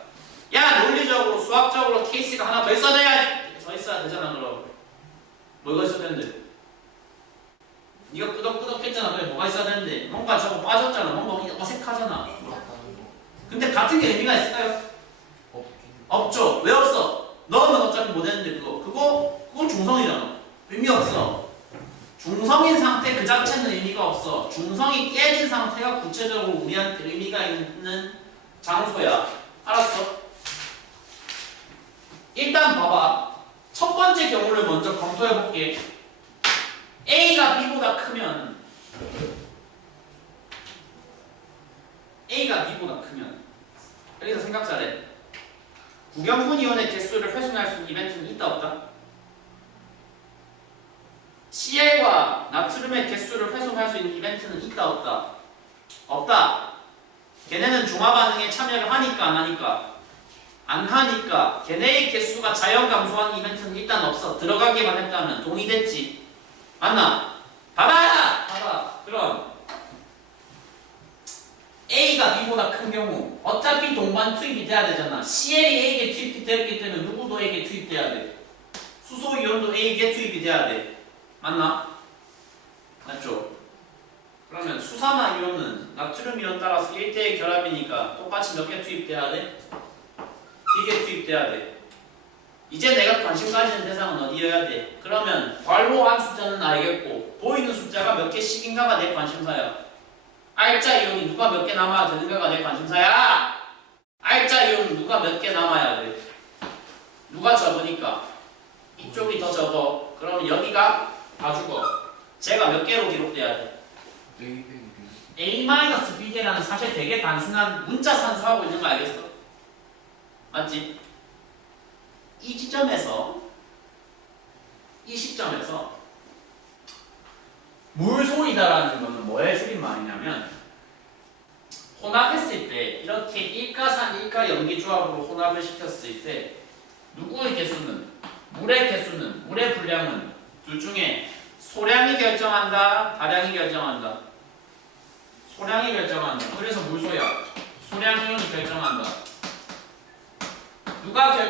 야 논리적으로 수학적으로 케이스가 하나 더 있어야 되잖아. 그럼 뭐가 있어야 되는데? 네가 끄덕끄덕했잖아. 그래 뭐가 있어야 되는데? 뭔가 저거 빠졌잖아. 뭔가 어색하잖아. 근데 같은 게 의미가 있을까요? 없죠. 왜 없어? 넣으면 어차피 못 했는데 그건 중성이잖아. 의미 없어. 중성인 상태 그 자체는 의미가 없어. 중성이 깨진 상태가 구체적으로 우리한테 의미가 있는 장소야. 알았어? 일단 봐봐. 첫 번째 경우를 먼저 검토해볼게. A가 B보다 크면 여기서 생각 잘해. 구경꾼 이온의 개수를 훼손할 수 있는 이벤트는 있다 없다? Cl과 나트륨의 개수를 훼손할 수 있는 이벤트는 있다 없다? 없다. 걔네는 중화 반응에 참여를 하니까 안 하니까? 안 하니까. 걔네의 개수가 자연 감소하는 이벤트는 일단 없어. 들어가기만 했다면 동의됐지. 맞나? 봐봐. 그럼 A가 B보다 큰 경우 어차피 동반 투입이 돼야 되잖아. CL이 A에게 투입이 되었기 때문에 누구도 A에게 투입돼야 돼. 수소 이온도 A에게 투입이 돼야 돼. 맞나? 맞죠? 그러면 수산화 이온은 나트륨 이온 따라서 1대1 결합이니까 똑같이 몇 개 투입돼야 돼? B개 투입돼야 돼. 이제 내가 관심 가지는 대상은 어디여야 돼? 그러면 괄호한 숫자는 알겠고 보이는 숫자가 몇 개씩인가가 내 관심사야. 알짜 이온이 누가 몇 개 남아야 되는가가 내 관심사야. 알짜 이온은 누가 몇 개 남아야 돼? 누가 적으니까 이쪽이 더 적어. 그러면 여기가 다 죽어. 제가 몇 개로 기록돼야 돼? A 빼기 B. A-B개라는 사실 되게 단순한 문자 산수하고 있는 거 알겠어? 맞지? 이 지점에서 이 시점에서 물소리다라는 거는 뭐의 줄임말이냐면 혼합했을 때 이렇게 일가산 일가연기 조합으로 혼합을 시켰을 때 누구의 개수는 물의 분량은 둘 중에 소량이 결정한다, 다량이 결정한다. 소량이 결정한다. 그래서 물소야. 소량이온이 결정한다.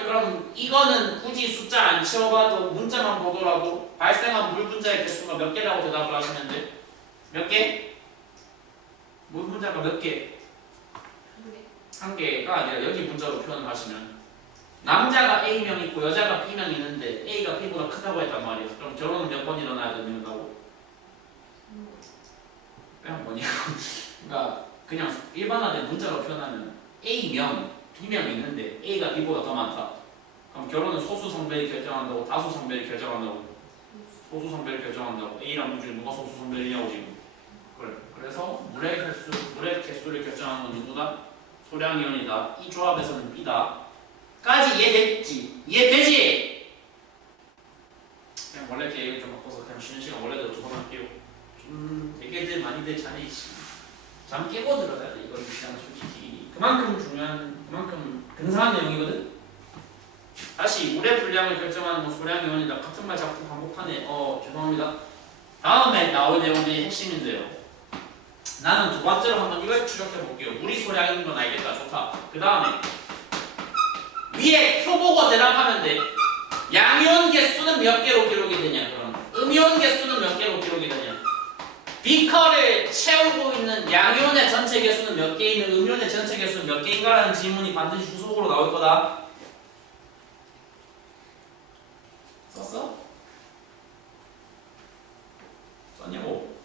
그럼 이거는 굳이 숫자 안 채워봐도 문자만 보더라도 발생한 물 분자의 개수가 몇 개라고 대답을 하시면 돼? 몇 개? 물 분자가 몇 개? 한 개가 아니라 여기 문자로 표현을 하시면 남자가 A명 있고 여자가 B명 있는데 A가 B보다 크다고 했단 말이야. 그럼 결혼은 몇 번 일어나야 된다고? 한 번이야. 그러니까 그냥 일반화된 문자로 표현하면 A명, B명 있는데 A가 B보다 더 많다. 그럼 결혼은 소수 성별이 결정한다고, 다수 성별이 결정한다고? 소수 성별이 결정한다고. A랑 B 중에 누가 소수 성별이냐고 지금. 그래. 그래서 물의 개수를 결정하는 건 누구다? 소량이온이다. 이 조합에서는 B다. 까지 이해됐지? 이해되지? 그냥 원래 계획을 좀 바꿔서 그냥 쉬는 시간 원래대로 두 번 할게요. 좀 되게들 많이들 잘해있지. 잠 깨고 들어야 돼. 이건 그냥 솔직히 그만큼 중요한, 그만큼 근사한 내용이거든. 다시 물의 분량을 결정하는 건 소량이온이다. 같은 말 자꾸 반복하네. 죄송합니다. 다음에 나올 내용들이 핵심인데요. 나는 두 번째로 한번 이걸 추적해 볼게요. 물이 소량인 건 알겠다. 좋다. 그 다음에 위에 표 보고 대답하면 돼. 양이온 개수는 몇 개로 기록이 되냐? 그럼 음이온 개수는 몇 개로 기록이 되냐? 비커를 채우고 있는 양이온의 전체 개수는 몇 개 있는 음이온의 전체 개수는 몇 개인가라는 질문이 반드시 후속으로 나올 거다. 썼어? 썼냐고?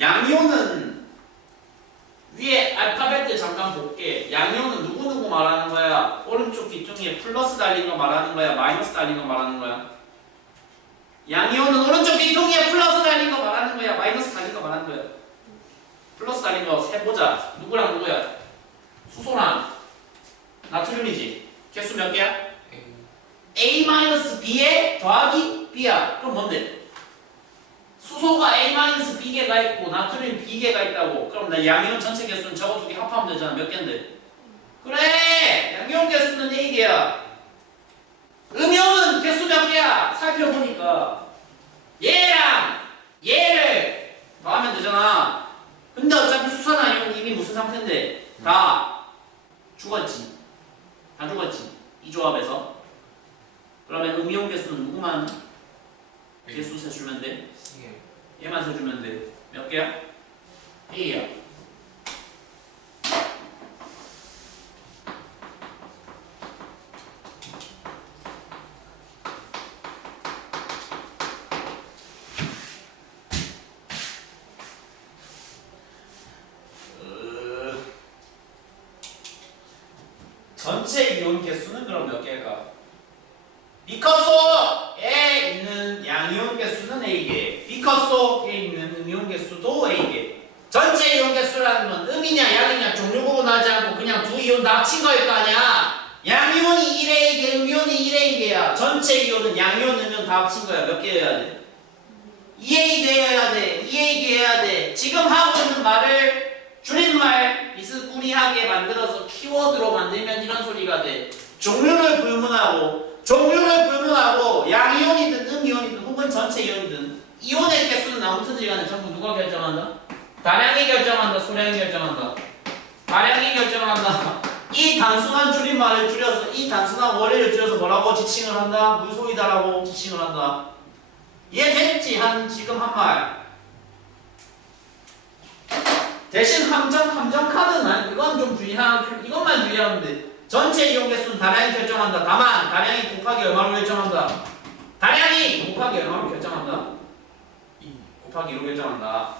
양이온은 위에 알파벳들 잠깐 볼게. 양이온은 누구누구 말하는 거야? 오른쪽 뒤통수에 플러스 달린 거 말하는 거야? 마이너스 달린 거 말하는 거야? 양이온은 오른쪽 뒤통수에 플러스 달린 거 말하는 거야? 마이너스 달린 거 말하는 거야? 플러스 달린 거 세보자. 누구랑 누구야? 수소랑 나트륨이지. 개수 몇 개야? A-B에 더하기 B야. 그럼 뭔데? 수소가 A-B개가 있고 나트륨 B개가 있다고. 그럼 나 양이온 전체 개수는 저거 두 개 합하면 되잖아. 몇 개인데? 그래! 양이온 개수는 A개야. 음이온은 개수 몇 개야? 살펴보니까 얘랑 얘를 더하면 되잖아. 근데 어차피 수소나 이온 이미 무슨 상태인데? 다 죽었지. 다 죽었지. 이 조합에서. 그러면 음이온 개수는 누구만 개수 세주면 돼? 얘만 세주면 돼. 몇 개야? A야. 전체 이온 개수는 그럼 몇 개일까? 비커소에 있는 양이온 개수는 A개, 비커소에 있는 음이온 개수도 A개. 전체 이온 개수라는 건 음이냐 양이냐 종류 구분하지 않고 그냥 두 이온 다 합친 거일 거 아니야. 양이온이 1A개, 음이온이 1A개야. 전체 이온은 양이온, 음이온 다 합친 거야. 몇 개여야 돼? 2A 되어야 돼. 2A 해야 돼. 지금 하고 있는 말을 줄임말 비스무리하게 만들어서 키워드로 만들면 이런 소리가 돼. 종류를 불문하고 양이온이든 음이온이든 혹은 전체 이온이든 이온의 개수는 아무튼 간에 전부 누가 결정한다? 다량이 결정한다? 소량이 결정한다? 다량이 결정한다. 이 단순한 줄임말을 줄여서 이 단순한 원리를 줄여서 뭐라고 지칭을 한다? 물소이다라고 지칭을 한다. 이해됐지? 지금 한 말. 대신 함정 카드는 이건 좀 이것만 주의하면 돼. 전체 이용 개수는 다량이 결정한다. 다만 다량이 곱하기 얼마로 결정한다. 다량이 곱하기 얼마로 결정한다. 2 곱하기 2로 결정한다.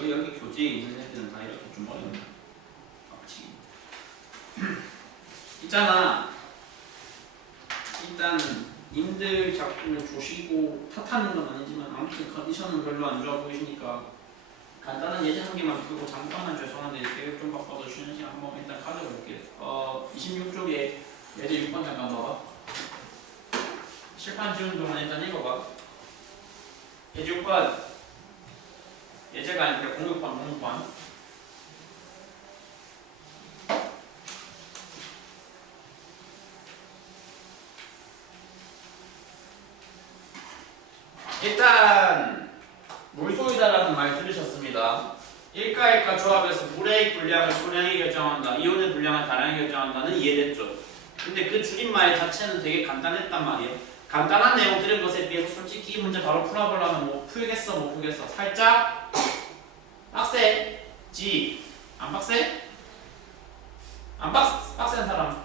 왜 여기 교재에 있는 애들은 다 이렇게 좀 어렵냐? 빡치기. 있잖아. 일단 님들 자꾸 조시고 탓하는 건 아니지만 아무튼 컨디션은 별로 안 좋아 보이시니까 간단한 예제 한 개만 풀고 잠깐만 죄송한데 계획 좀 바꿔서 쉬는 시간 한번 일단 가져볼게요. 26쪽에 예제 6번 잠깐 봐봐. 칠판 지우는 동안 일단 읽어봐. 예제 6번 예제가 아니라 공급판 일단 물소이다라는 말 들으셨습니다. 일가일가 조합에서 물의 분량을 소량이 결정한다. 이온의 분량을 다량이 결정한다는 이해됐죠? 근데 그 줄임말 자체는 되게 간단했단 말이에요. 간단한 내용 들은 것에 비해서 솔직히 이 문제 바로 풀어보려면 뭐 풀겠어 못 풀겠어 살짝 빡세지 안 빡세? 안 빡센 사람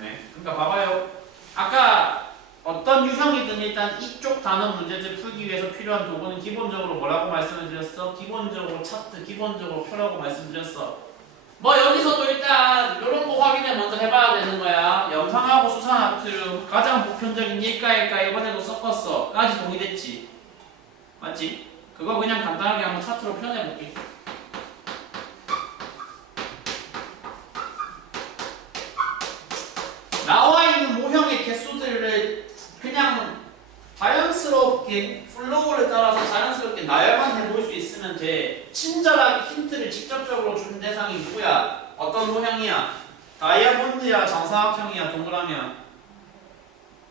네. 그러니까 봐봐요. 아까 어떤 유형이든 일단 이쪽 단어 문제를 풀기 위해서 필요한 도구는 기본적으로 뭐라고 말씀을 드렸어? 기본적으로 차트, 기본적으로 표라고 말씀드렸어. 뭐 여기서도 일단 이런 거 확인을 먼저 해봐야 되는 거야. 염상하고 수산화투 가장 보편적인 일가일가 이번에도 섞었어. 까지 동의됐지? 맞지? 그거 그냥 간단하게 한번 차트로 표현해볼게. 나와 있는 모형의 개수들을 그냥 자연스럽게 플로우를 따라서 자연스럽게 나열만 해볼 수 있으면 돼. 친절하게 힌트를 직접적으로 준 대상이 누구야? 어떤 모형이야? 다이아몬드야? 정사각형이야? 동그라미야?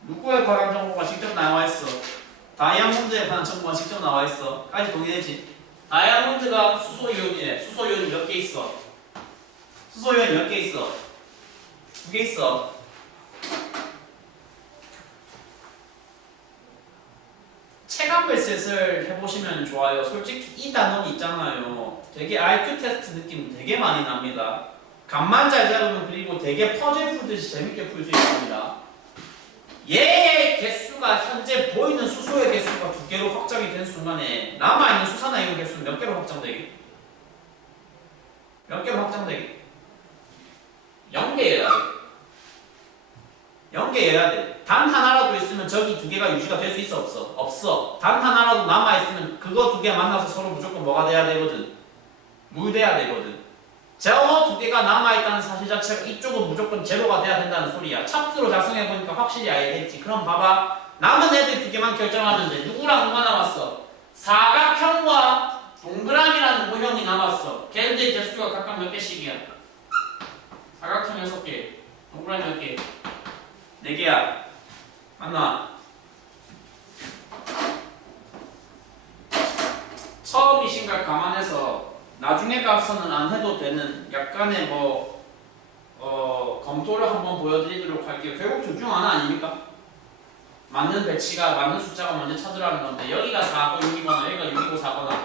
누구에 관한 정보가 직접 나와 있어? 다이아몬드에 관한 정보가 직접 나와 있어. 까지 동의되지? 다이아몬드가 수소이온이래. 수소이온이 몇 개 있어? 수소이온이 몇 개 있어? 2개 있어. 체감별셋을 해보시면 좋아요. 솔직히 이 단원이 있잖아요. 되게 IQ 테스트 느낌 되게 많이 납니다. 감만 잘 잡으면 그리고 되게 퍼즐 풀듯이 재밌게 풀 수 있습니다. 얘의 개수가 현재 보이는 수소의 개수가 2개로 확장이 된 순간에 남아있는 수산화이온 개수는 몇 개로 확장되게? 몇 개로 확장되게? 0개여야 돼. 0개여야 돼. 단 하나라도 있으면 저기 2개가 유지가 될 수 있어 없어? 없어. 단 하나라도 남아있으면 그거 2개 만나서 서로 무조건 뭐가 돼야 되거든? 물돼야 되거든. 저 2개가 남아있다는 사실 자체가 이쪽은 무조건 제로가 돼야 된다는 소리야. 찹스로 작성해보니까 확실히 알겠지. 그럼 봐봐. 남은 애들 2개만 결정하면 돼. 누구랑 누가 남았어? 사각형과 동그라미라는 모형이 남았어. 걔네들 개수가 각각 몇 개씩이야? 사각형 6개, 동그라미 몇 개? 4개야. 하나. 처음이신 걸 감안해서 나중에 가서는 안 해도 되는 약간의 검토를 한번 보여드리도록 할게요. 결국 둘 중 하나 아닙니까? 맞는 배치가 맞는 숫자가 먼저 찾으라는 건데 여기가 4고 6이거나 여기가 6이고 4거나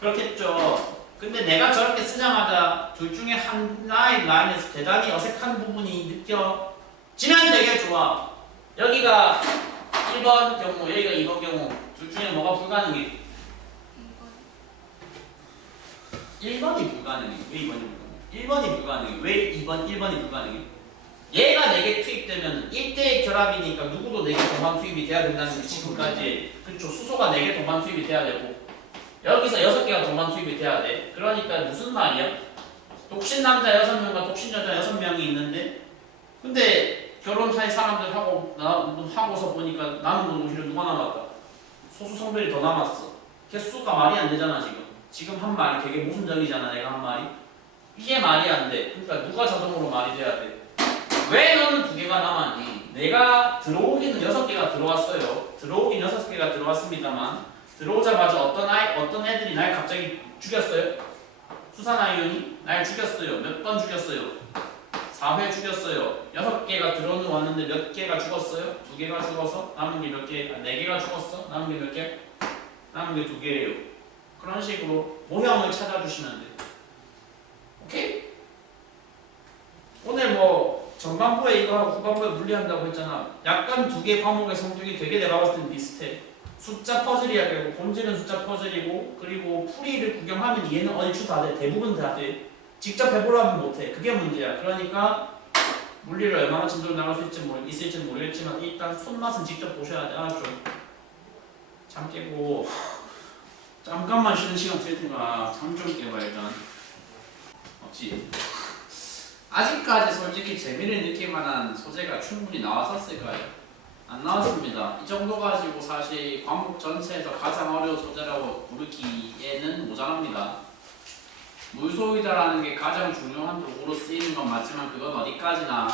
그렇겠죠. 근데 내가 저렇게 쓰자마자 둘 중에 하나의 라인에서 대단히 어색한 부분이 느껴지면 되게 좋아. 여기가 1번 경우, 여기가 2번 경우 둘 중에 뭐가 불가능해? 1번이 불가능해. 왜 2번이 불가능해? 1번이 불가능해. 왜 1번이 불가능해? 얘가 4개 투입되면 1대1 결합이니까 누구도 4개 동반 투입이 돼야 된다는 게 지금까지 그쵸. 수소가 4개 동반 투입이 돼야 되고 여기서 6개가 동반 투입이 돼야 돼. 그러니까 무슨 말이야? 독신 남자 6명과 독신 여자 6명이 있는데 근데 결혼할 사람들 하고서 보니까 남은 건 오히려 누가 남았다? 소수 성별이 더 남았어. 개수가 말이 안 되잖아 지금. 지금 한 말이 되게 모순적이잖아 내가 한 말이. 이게 말이 안 돼. 그러니까 누가 자동으로 말이 돼야 돼. 왜 너는 2개가 남았니? 내가 들어오기는 6개가 들어왔어요. 들어오긴 6개가 들어왔습니다만 들어오자마자 어떤 애들이 날 갑자기 죽였어요? 수산아이온이 날 죽였어요. 몇 번 죽였어요? 4회 죽였어요. 6개가 들어왔는데 몇 개가 죽었어요? 2개가 죽어서 남은 게 몇 개? 4개가 죽었어? 남은 게 몇 개? 남은 게 2개예요. 그런 식으로 모형을 찾아주시면 돼요. 오케이? 오늘 전반부에 이거 하고 후반부에 물리한다고 했잖아. 약간 2개 과목의 성적이 되게 내가 봤을 땐 비슷해. 숫자 퍼즐이야. 그리고 본질은 숫자 퍼즐이고, 그리고 풀이를 구경하면 얘는 얼추 다 돼. 대부분 다 돼. 직접 해보라면 못해. 그게 문제야. 그러니까 물리를 얼마나 진도로 나갈 수 있을지 모르겠지만 일단 손맛은 직접 보셔야 돼. 알았죠? 잠 깨고 잠깐만 쉬는 시간 드릴 테니까 잠 좀 깨봐 일단. 없지? 아직까지 솔직히 재미를 느낄 만한 소재가 충분히 나왔었을까요? 안 나왔습니다. 이 정도 가지고 사실 과목 전체에서 가장 어려운 소재라고 부르기에는 모자랍니다. 물소이다라는 게 가장 중요한 도구로 쓰이는 건 맞지만 그건 어디까지나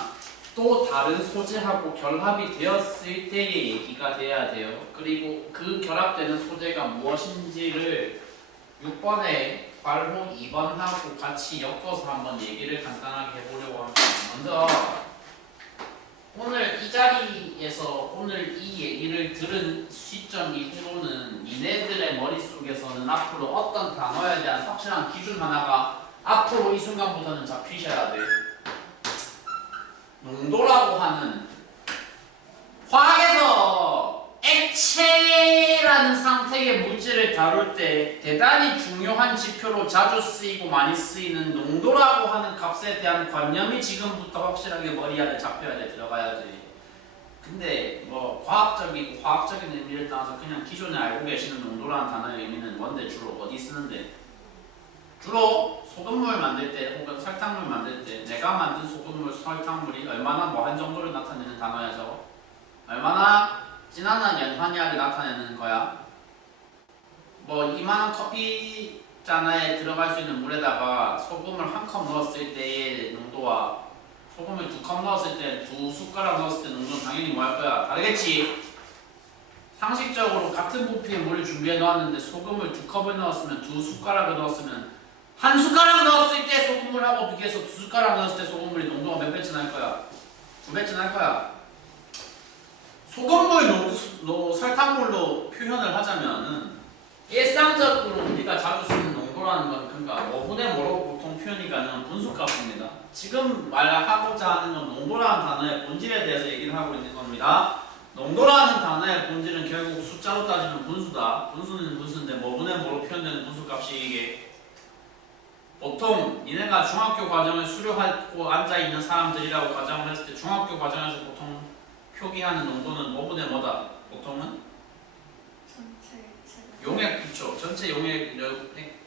또 다른 소재하고 결합이 되었을 때의 얘기가 돼야 돼요. 그리고 그 결합되는 소재가 무엇인지를 6번에 발로 2번하고 같이 엮어서 한번 얘기를 간단하게 해보려고 합니다. 먼저 오늘 이 자리에서 오늘 이 얘기를 들은 시점 이후로는 니네들의 머릿속에서는 앞으로 어떤 단어에 대한 확실한 기준 하나가 앞으로 이 순간부터는 잡히셔야 돼. 농도라고 하는 화학에서 액체라는 상태의 물질을 다룰 때 대단히 중요한 지표로 자주 쓰이고 많이 쓰이는 농도라고 하는 값에 대한 관념이 지금부터 확실하게 머리 안에 잡혀야 돼. 들어가야 돼. 근데 뭐 과학적인 의미를 떠나서 그냥 기존에 알고 계시는 농도라는 단어의 의미는 뭔데 주로 어디 쓰는데? 주로 소금물 만들 때 혹은 설탕물 만들 때 내가 만든 소금물, 설탕물이 얼마나 뭐한 정도를 나타내는 단어야 저거? 얼마나 진한 연산량을 나타내는 거야? 뭐 이만한 커피 잔에 들어갈 수 있는 물에다가 소금을 한 컵 넣었을 때의 농도와 소금을 2컵 넣었을 때 2숟가락 넣었을 때 농도는 당연히 뭐 할 거야? 다르겠지? 상식적으로 같은 부피의 물을 준비해 놓았는데 소금을 2컵을 넣었으면 2숟가락을 넣었으면 한 숟가락 넣었을 때 소금물하고 비교해서 2숟가락 넣었을 때 소금물이 농도가 몇 배쯤 날 거야? 2배쯤 날 거야. 소금물, 설탕물로 표현을 하자면은 일상적으로 우리가 자주 쓰는 농도라는 건 그러니까 5분의 뭐로 보통 표현이 가능한 분수값입니다. 지금 말하고자 하는 건 농도라는 단어의 본질에 대해서 얘기를 하고 있는 겁니다. 농도라는 단어의 본질은 결국 숫자로 따지면 분수다. 분수는 분수인데 뭐분의 뭐로 표현되는 분수값이 이게 보통 니네가 중학교 과정을 수료하고 앉아있는 사람들이라고 가정을 했을 때 중학교 과정에서 보통 표기하는 농도는 뭐분의 뭐다? 보통은? 용액, 그쵸. 전체 용액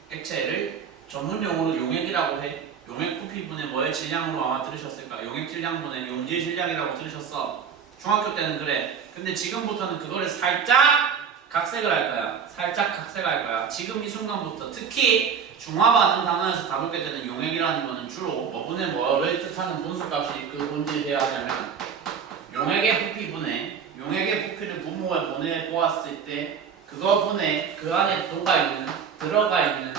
액체를 전문 용어로 용액이라고 해. 용액 부피분의 뭐의 질량으로 아마 들으셨을까? 용액 질량분의 용질 질량이라고 들으셨어. 중학교 때는 그래. 근데 지금부터는 그거를 살짝 각색을 할 거야. 살짝 각색할 거야. 지금 이 순간부터 특히 중화반응 단어에서 다루게 되는 용액이라는 거는 주로 뭐분의 뭐를 뜻하는 분수값이 그 본질이 되어야 하냐면 용액의 부피분의 용액의 부피를 분모에 보내 보았을 때 그거 분의 그 안에 들어가 있는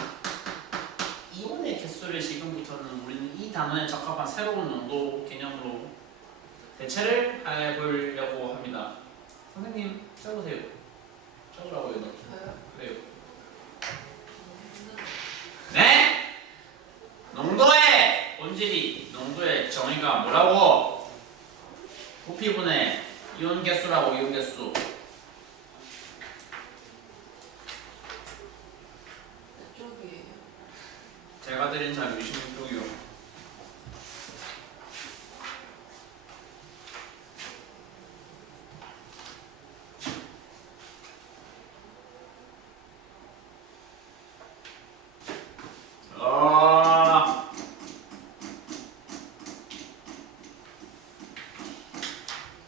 이온의 개수를 지금부터는 우리는 이 단어에 적합한 새로운 농도 개념으로 대체를 해보려고 합니다. 선생님 써보세요. 써보라고요. 저요? 그래요. 네? 농도의 본질이 농도의 정의가 뭐라고? 부피분의 이온 개수라고. 이온 개수. 이쪽이에요. 제가 드린 자료 26쪽이요.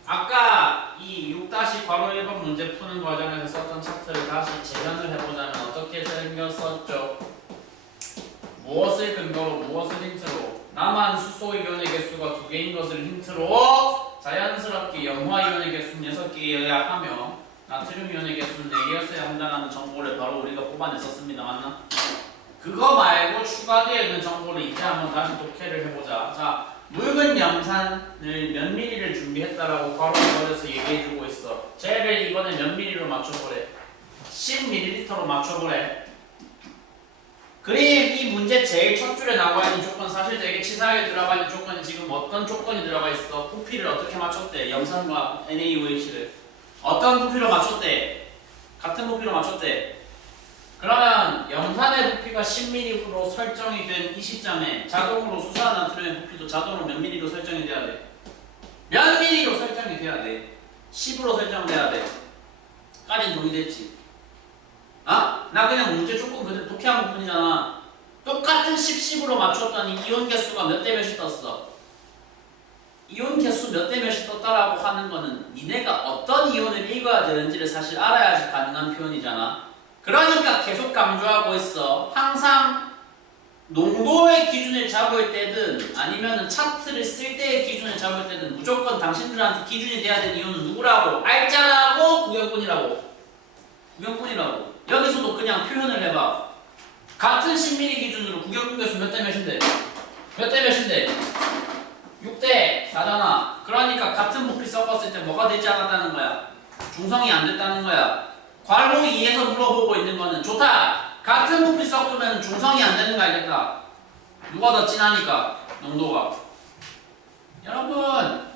아까 이 6-괄호 1번 문제 푸는 과정에서 썼던 차트를 다시 재현을 해보자면 어떻게 생겼었죠? 무엇을 근거로 무엇을 힌트로 남한 수소이온의 개수가 2개인 것을 힌트로 자연스럽게 염화이온의 개수는 6개여야 하며 나트륨이온의 개수는 4개였어야 한다는 정보를 바로 우리가 뽑아냈었습니다. 맞나? 그거 말고 추가되어 있는 정보를 이제 한번 다시 독해를 해보자. 자, 묽은 염산을 몇 미리를 준비했다라고 괄호에서 얘기해주고 있어. 쟤를 이번에 몇 미리로 맞춰보래? 10ml로 맞춰보래. 그림 이 문제 제일 첫 줄에 나와 있는 조건, 사실 되게 치사하게 들어가 있는 조건이 지금 어떤 조건이 들어가 있어? 부피를 어떻게 맞췄대? 염산과 NaOH를 어떤 부피로 맞췄대? 같은 부피로 맞췄대. 그러면 염산의 부피가 10mm로 설정이 된 이 시점에 자동으로 수산나트륨의 부피도 자동으로 몇 mm로 설정이 돼야 돼? 몇 mm로 설정이 돼야 돼? 10으로 설정돼야 돼. 까진 동의됐지? 아? 나 그냥 문제 조금 그대로 독해한 부분이잖아. 똑같은 10, 10으로 맞췄더니 이온 개수가 몇 대 몇이 떴어? 이온 개수 몇 대 몇이 떴다라고 하는 거는 니네가 어떤 이온을 읽어야 되는지를 사실 알아야지 가능한 표현이잖아. 그러니까 계속 강조하고 있어. 항상 농도의 기준을 잡을 때든 아니면은 차트를 쓸 때의 기준을 잡을 때든 무조건 당신들한테 기준이 돼야 되는 이온은 누구라고? 알짜라고? 구경꾼이라고? 구경꾼이라고. 여기서도 그냥 표현을 해봐. 같은 10mm 기준으로 구경꾼 개수 몇 대 몇인데? 몇 대 몇인데? 6대 4잖아. 그러니까 같은 부피 섞었을 때 뭐가 되지 않았다는 거야? 중성이 안 됐다는 거야. 괄호 2에서 물어보고 있는 거는 좋다. 같은 부피 섞으면 중성이 안 되는 거 알겠다. 누가 더 진하니까 농도가. 여러분,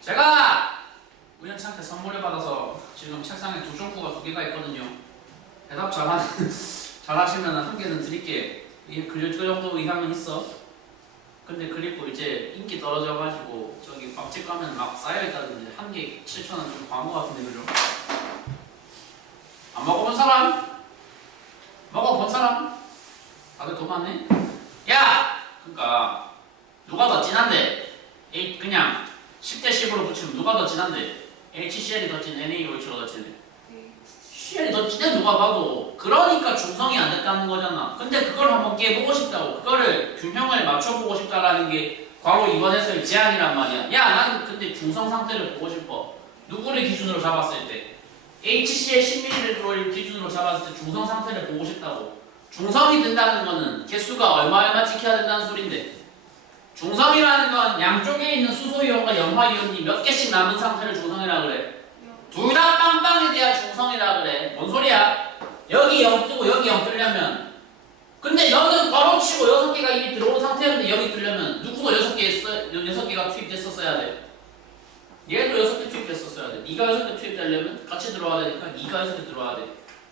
제가 우연찮게 선물을 받아서 지금 책상에 두 종구가 2개가 있거든요. 대답 잘하시면 한 개는 드릴게. 이게 그 정도 의향은 있어. 근데 그리고 이제 인기 떨어져가지고 저기 밥집 가면 막 쌓여있다던데 한 개 7,000원 좀 과한 거 같은데 그죠? 안 먹어본 사람? 먹어본 사람? 다들 돈 많네? 야! 그니까 누가 더 진한데? 그냥 10대 10으로 붙이면 누가 더 진한데? HCl이 더 진, NaOH가 더 진해. CL이 더 진해 누가 봐도. 그러니까 중성이 안 됐다는 거잖아. 근데 그걸 한번 깨보고 싶다고. 그거를 균형을 맞춰보고 싶다라는 게 괄호 2번에서의 제안이란 말이야. 야, 나는 근데 중성 상태를 보고 싶어. 누구를 기준으로 잡았을 때? HCl 10ml를 기준으로 잡았을 때 중성 상태를 보고 싶다고. 중성이 된다는 거는 개수가 얼마 지켜야 된다는 소린데. 중성이라는 건 양쪽에 있는 수소이온과 염화이온이 몇 개씩 남은 상태를 중성이라 그래. 둘 다 빵빵에 대한 중성이라 그래. 뭔 소리야? 여기 0 뜨고 여기 0 뜨려면, 근데 여기는 괄호치고 6개가 이미 들어온 상태였는데 여기 뜨려면 누구도 6개가 투입됐었어야 돼. 얘도 6개 투입됐었어야 돼. 네가 6개 투입되려면 같이 들어와야 되니까 네가 6개 들어와야 돼.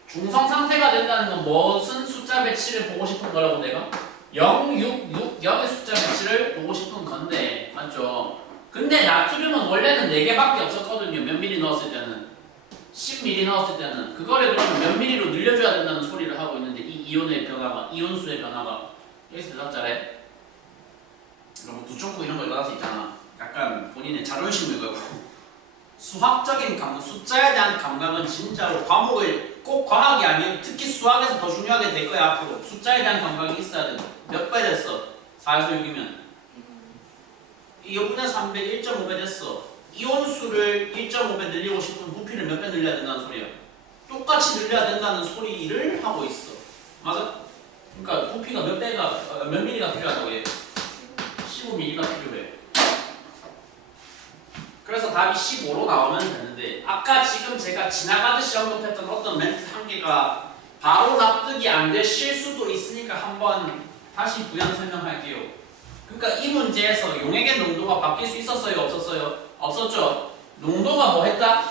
중성 상태가 된다는 건 무슨 숫자 배치를 보고 싶은 거라고 내가? 0, 6, 6, 0의 숫자 배치를 보고 싶은 건데, 맞죠? 근데 나트륨은 원래는 4개밖에 없었거든요. 몇 미리 넣었을 때는 10ml 넣었을 때는 그거를 그러면 몇 미리로 늘려줘야 된다는 소리를 하고 있는데 이 이온의 변화가, 이온수의 변화가 여기서 대답 잘해. 그럼 두쪽구 이런 거 일어날 수 있잖아. 약간 본인의 자존심을 걸고 수학적인 감각, 숫자에 대한 감각은 진짜로 과목을 꼭 과학이 아니면 특히 수학에서 더 중요하게 될 거야. 앞으로 숫자에 대한 감각이 있어야 돼. 몇 배 됐어? 4에서 6이면 2분의 3배 1.5배 됐어. 이온수를 1.5배 늘리고 싶으면 부피를 몇 배 늘려야 된다는 소리야. 똑같이 늘려야 된다는 소리를 하고 있어. 맞아? 그러니까 부피가 몇 미리가 필요하다고 해. 15mm가 필요해. 그래서 답이 15로 나오면 되는데, 아까 지금 제가 지나가듯이 언급했던 어떤 멘트 한 개가 바로 납득이 안 되실 수도 있으니까 한번 다시 부연 설명할게요. 그러니까 이 문제에서 용액의 농도가 바뀔 수 있었어요? 없었어요? 없었죠? 농도가 뭐 했다?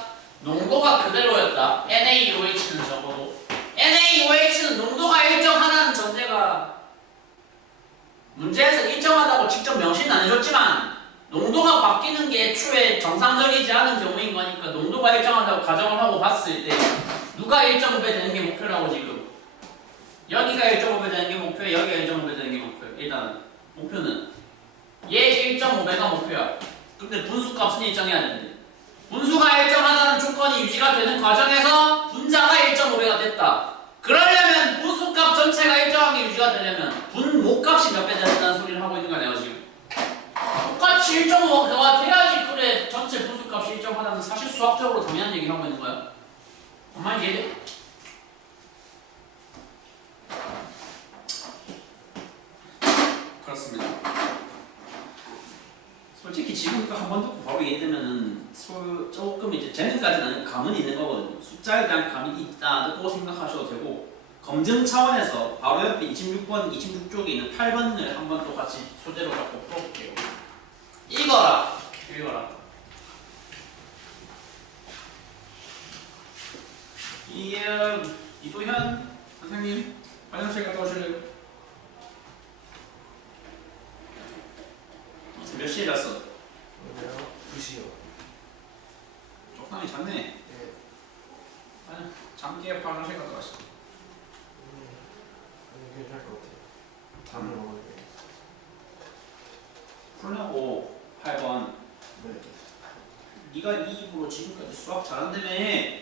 농도가 그대로였다. NaOH는 적어도. NaOH는 농도가 일정하다는 전제가 문제에서 일정하다고 직접 명시는 안 해줬지만 농도가 바뀌는 게 애초에 정상적이지 않은 경우인 거니까 농도가 일정하다고 가정을 하고 봤을 때 누가 1.5배 되는 게 목표라고 지금? 여기가 1.5배 되는 게 목표야, 여기가 1.5배 되는 게 목표야. 일단은 목표는 얘 1.5배가 목표야. 근데 분수값은 일정해야 되는데 분수가 일정하다는 조건이 유지가 되는 과정에서 분자가 1.5배가 됐다. 그러려면 분수값 전체가 일정하게 유지가 되려면 분모값이 몇 배 된다는 소리를 하고 있는 거야 내가 지금. 똑같이 1.5배가 돼야지 그래 전체 분수값이 일정하다는 사실 수학적으로 당연한 얘기를 하고 있는 거야. 엄마 이해돼? 그렇습니다. 솔직히 지금 한 번 듣고 바로 이해되면은 조금 이제 재능까지는 감은 있는 거거든요. 숫자에 대한 감이 있다고 생각하셔도 되고, 검증 차원에서 바로 옆에 26번, 26쪽에 있는 8번을 한번 또 같이 소재로 갖고 풀어볼게요. 읽어라. 이도현 선생님 화장실 갔다 오실래요? 어제 몇 시에 잤어? 오늘요? 2시요. 적당히 잤네. 네. 아니, 잠깨 화장실 갔다 왔어. 아니 괜찮을 것 같아요. 다음에 먹을게요. 풀라고 8번. 네. 네가 이 입으로 지금까지 수학 잘한다며. 네?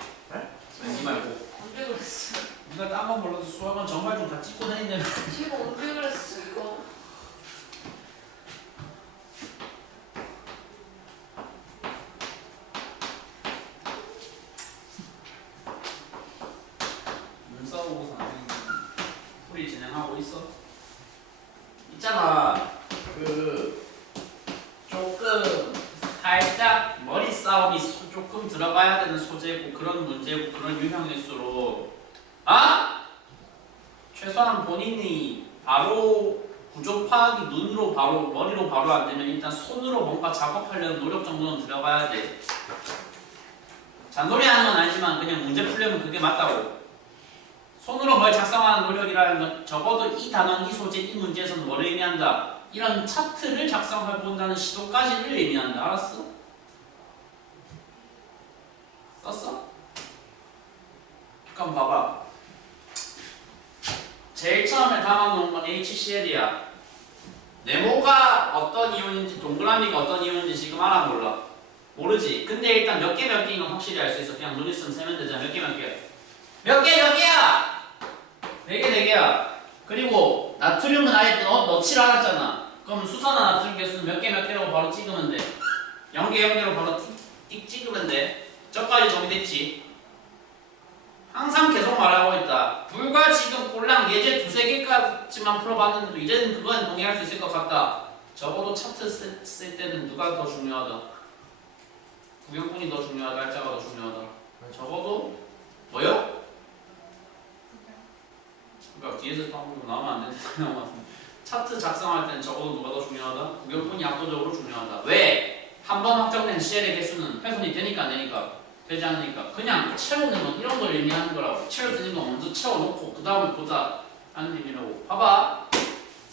아니 니 말고. 언제 그랬어? 네가 딴 건 몰라도 수학은 정말 좀 다 찍고 다닌다며. 지금 언제 그랬어 이거? 문싸우고 선생님 풀이 진행하고 있어. 있잖아. 조금 살짝 머리 싸움이 조금 들어가야 되는 소재고 그런 문제고 그런 유형일수록 최소한 본인이 바로 구조 파악이 눈으로 바로 머리로 바로 안 되면 일단 손으로 뭔가 작업하려는 노력 정도는 들어가야 돼. 잔소리 하는 건 아니지만 그냥 문제 풀려면 그게 맞다고. 손으로 뭘 작성하는 노력이라는 건 적어도 이 단원, 이 소재, 이 문제에서는 뭘 의미한다. 이런 차트를 작성해 본다는 시도까지를 의미한다. 알았어? 썼어? 그럼 봐봐. 제일 처음에 담아놓은 건 HCl이야. 네모가 어떤 이온인지 동그라미가 어떤 이온인지 지금 알아 몰라? 모르지. 근데 일단 몇 개인 건 확실히 알 수 있어. 그냥 눈 있으면 세면 되잖아. 몇 개야? 몇 개야? 4개야. 그리고 나트륨은 아예 넣질 않았잖아. 그럼 수산화 나트륨 개수는 몇 개라고 바로 찍으면 돼. 0개로 바로 띡 찍으면 돼. 저까지 정리됐지. 항상 계속 말하고 있다. 불과 지금 꼴랑 예제 2-3개까지만 풀어봤는데도 이제는 그건 동의할 수 있을 것 같다. 적어도 차트 쓸 때는 누가 더 중요하다? 구형분이 더 중요하다, 날짜가 더 중요하다. 적어도 뭐요? 그러니까 뒤에서 방금 나오면 안 되는 것 같은데. 차트 작성할 때는 적어도 누가 더 중요하다? 구형분이 압도적으로 중요하다. 왜? 한 번 확정된 CL의 개수는 훼손이 되니까 안 되니까? 되지 않으니까 그냥 채우는 건 이런 걸 의미하는 거라고. 채워지는 거 먼저 채워놓고 그 다음에 보자 하는 의미라고. 봐봐.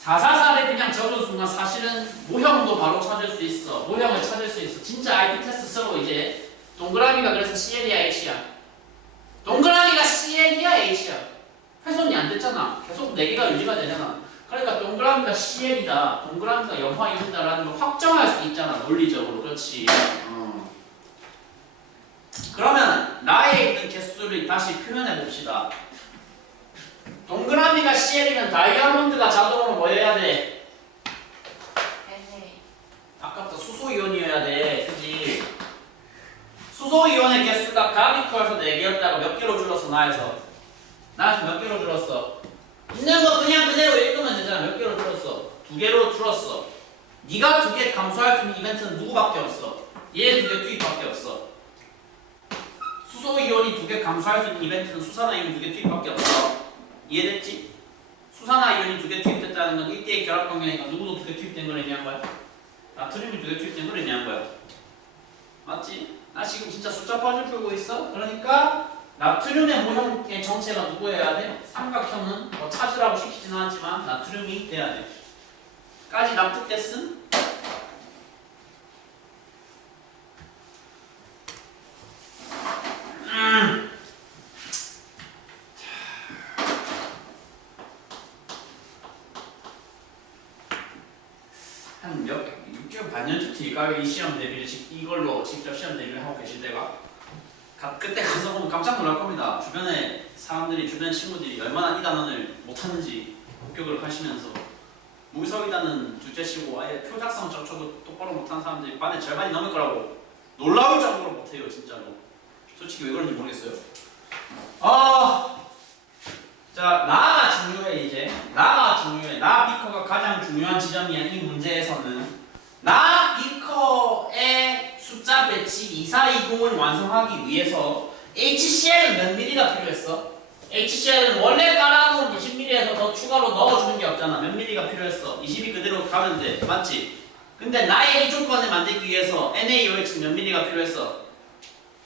444를 그냥 적은 순간 사실은 모형도 바로 찾을 수 있어. 모형을 찾을 수 있어. 진짜 ID 테스트 쓰고 이제 동그라미가 그래서 CL이야 H야. 동그라미가 CL이야 H야. 훼손이 안 됐잖아. 계속 4개가 유지가 되잖아. 그러니까 동그라미가 CL이다. 동그라미가 염화이온이다라는 걸 확정할 수 있잖아. 논리적으로. 그렇지. 그러면 나에 있는 개수를 다시 표현해 봅시다. 동그라미가 CL이면 다이아몬드가 자동으로 뭐 해야 돼? NA. 아깝다. 수소이온이어야 돼. 그지? 수소이온의 개수가 가비커에서 4개였다가 몇 개로 줄었어? 나에서 몇 개로 줄었어? 있는 거 그냥 그대로 읽으면 되잖아. 몇 개로 줄었어? 2개로 줄었어. 네가 2개 감소할 수 있는 이벤트는 누구밖에 없어? 얘 2개 투입밖에 없어. 수소이온이 2개 감소할 수 있는 이벤트는 수산화이온 2개 투입밖에 없어. 이해됐지? 수산화이온이 2개 투입됐다는 건 1대1 결합 관계니까 누구도 2개 투입된 걸 의미한 거야? 나트륨이 2개 투입된 걸 의미한 거야. 맞지? 나 지금 진짜 숫자 퍼즐 풀고 있어? 그러니까 나트륨의 모형의 정체가 누구여야 돼? 삼각형은 뭐 찾으라고 시키지는 않지만 나트륨이 돼야 돼. 까지 납득됐음? 한 6개월 반년쯤 뒤일까요? 이 시험 대비를 이걸로 직접 시험 대비를 하고 계실 때가 그때 가서 보면 깜짝 놀랄 겁니다. 주변에 사람들이, 주변 친구들이 얼마나 이 단원을 못하는지 목격을 하시면서 무기서기단은 둘째치고 아예 표 작성 저쳐도 똑바로 못하는 사람들이 반의 절반이 넘을 거라고 놀라울 정도로 못해요. 진짜로. 솔직히 왜 그런지 모르겠어요. 자, 나가 중요해. 이제 나가 중요해. 나 비커가 가장 중요한 지점이야. 이 문제에서는 나 비커의 숫자 배치 2420을 완성하기 위해서 HCl은 몇 ml가 필요했어? HCl은 원래 깔아놓은 20ml에서 더 추가로 넣어주는 게 없잖아. 몇 ml가 필요했어? 20이 그대로 가면 돼. 맞지? 근데 나의 이 조건을 만들기 위해서 NaOH 몇 ml가 필요했어?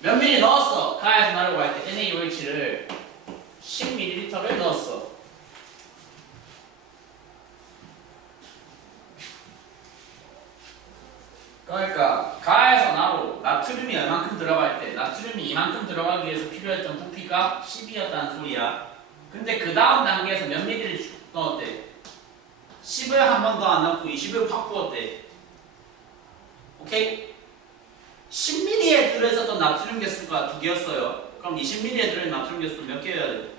몇 미리 넣었어. 가에서 나르고 할 때 NaOH를 10ml를 넣었어. 그러니까 가에서 나로 나트륨이 얼만큼 들어갈 때 나트륨이 이만큼 들어가기 위해서 필요했던 부피가 10이었다는 소리야. 근데 그 다음 단계에서 몇 미리를 넣었대? 10을 한 번 더 안 넣고 20을 확 부었대. 오케이? 10ml에 들어있었던 나트륨 개수가 2개였어요. 그럼 20ml에 들어있는 나트륨 개수는 몇 개여야 돼?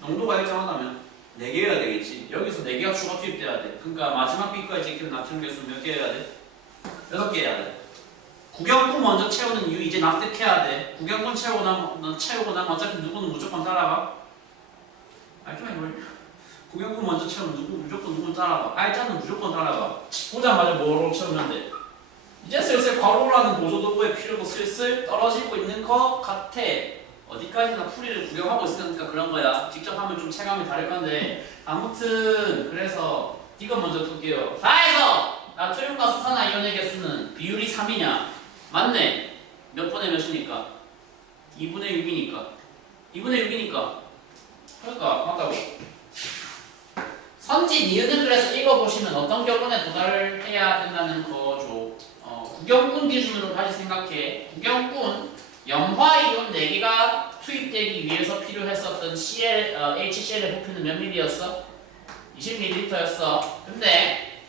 농도가 일정하다면 4개여야 되겠지. 여기서 4개가 추가 투입돼야 돼. 그러니까 마지막 B과에 찍히는 나트륨 개수는 몇 개여야 돼? 6개 해야 돼. 구경꾼 먼저 채우는 이유 이제 납득해야 돼. 구경꾼 채우고 나면 어차피 누구는 무조건 따라가. 알죠 이걸? 구경꾼 먼저 채우면 무조건 누구는 따라가. 알자는 무조건 따라가. 보자마자 뭐로 채우면 돼. 이제 슬슬 괄호라는 보조도구의 필요도 슬슬 떨어지고 있는 것 같아. 어디까지나 풀이를 구경하고 있으니까 그런 거야. 직접 하면 좀 체감이 다를 건데 아무튼 그래서 이거 먼저 둘게요. 다 해서 나트륨과 수산화 이온의 개수는 비율이 3이냐? 맞네. 몇 분의 몇이니까? 2분의 6이니까. 2분의 6이니까. 그러니까 맞다고. 선지 니은은 그래서 읽어보시면 어떤 결론에 도달을 해야 된다는 거죠. 구경꾼 기준으로 다시 생각해. 구경꾼 염화이온 4개가 투입되기 위해서 필요했었던 HCl의 부피는 몇 ml였어? 20ml였어. 근데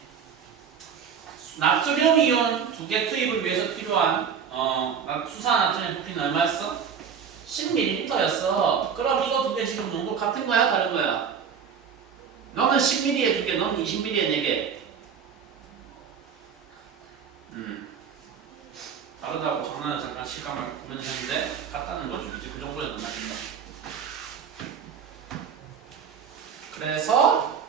나트륨 이온 2개 투입을 위해서 필요한 수산 나트륨의 부피는 얼마였어? 10ml였어. 그럼 이거 2개 지금 농도 같은 거야? 다른 거야? 너는 10ml에 2개, 너는 20ml에 4개. 다르다고 장난을 잠깐 실감을 보면 했는데 같다는 거죠. 이제 그 정도에 넘어간다. 그래서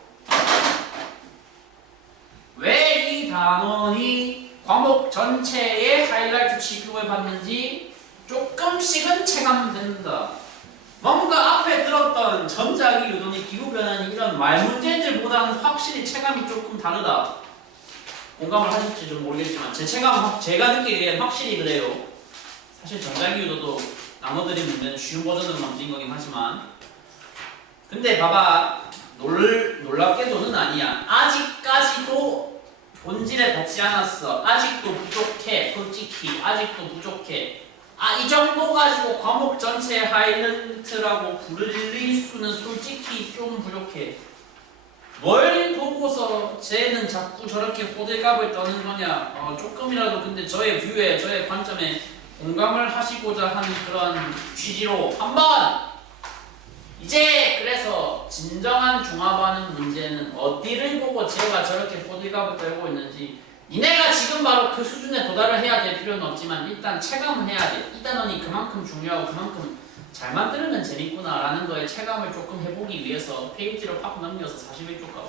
왜 이 단원이 과목 전체의 하이라이트 취급을 받는지 조금씩은 체감된다. 뭔가 앞에 들었던 전자기 유동의 기후변화니 이런 말 문제들보다는 확실히 체감이 조금 다르다. 공감을 하실지 좀 모르겠지만 제가 느끼기엔 확실히 그래요. 사실 전자기 유도도 나눠드린 문제는 쉬운 버전으로 만든 거긴 하지만 근데 봐봐 놀랍게도는 아니야. 아직까지도 본질에 닿지 않았어. 아직도 부족해. 솔직히 아직도 부족해. 이 정도 가지고 과목 전체 하이라이트라고 부를 수는 솔직히 좀 부족해. 뭘 보고서 쟤는 자꾸 저렇게 호들갑을 떠는 거냐. 조금이라도 근데 저의 뷰에 저의 관점에 공감을 하시고자 하는 그런 취지로 한번 이제 그래서 진정한 종합하는 문제는 어디를 보고 쟤가 저렇게 호들갑을 떨고 있는지 니네가 지금 바로 그 수준에 도달을 해야 될 필요는 없지만 일단 체감은 해야 돼. 이 단원이 그만큼 중요하고 그만큼 잘 만들면 재밌구나 라는 거에 체감을 조금 해보기 위해서 페이지를 확 넘겨서 41쪽 가봐.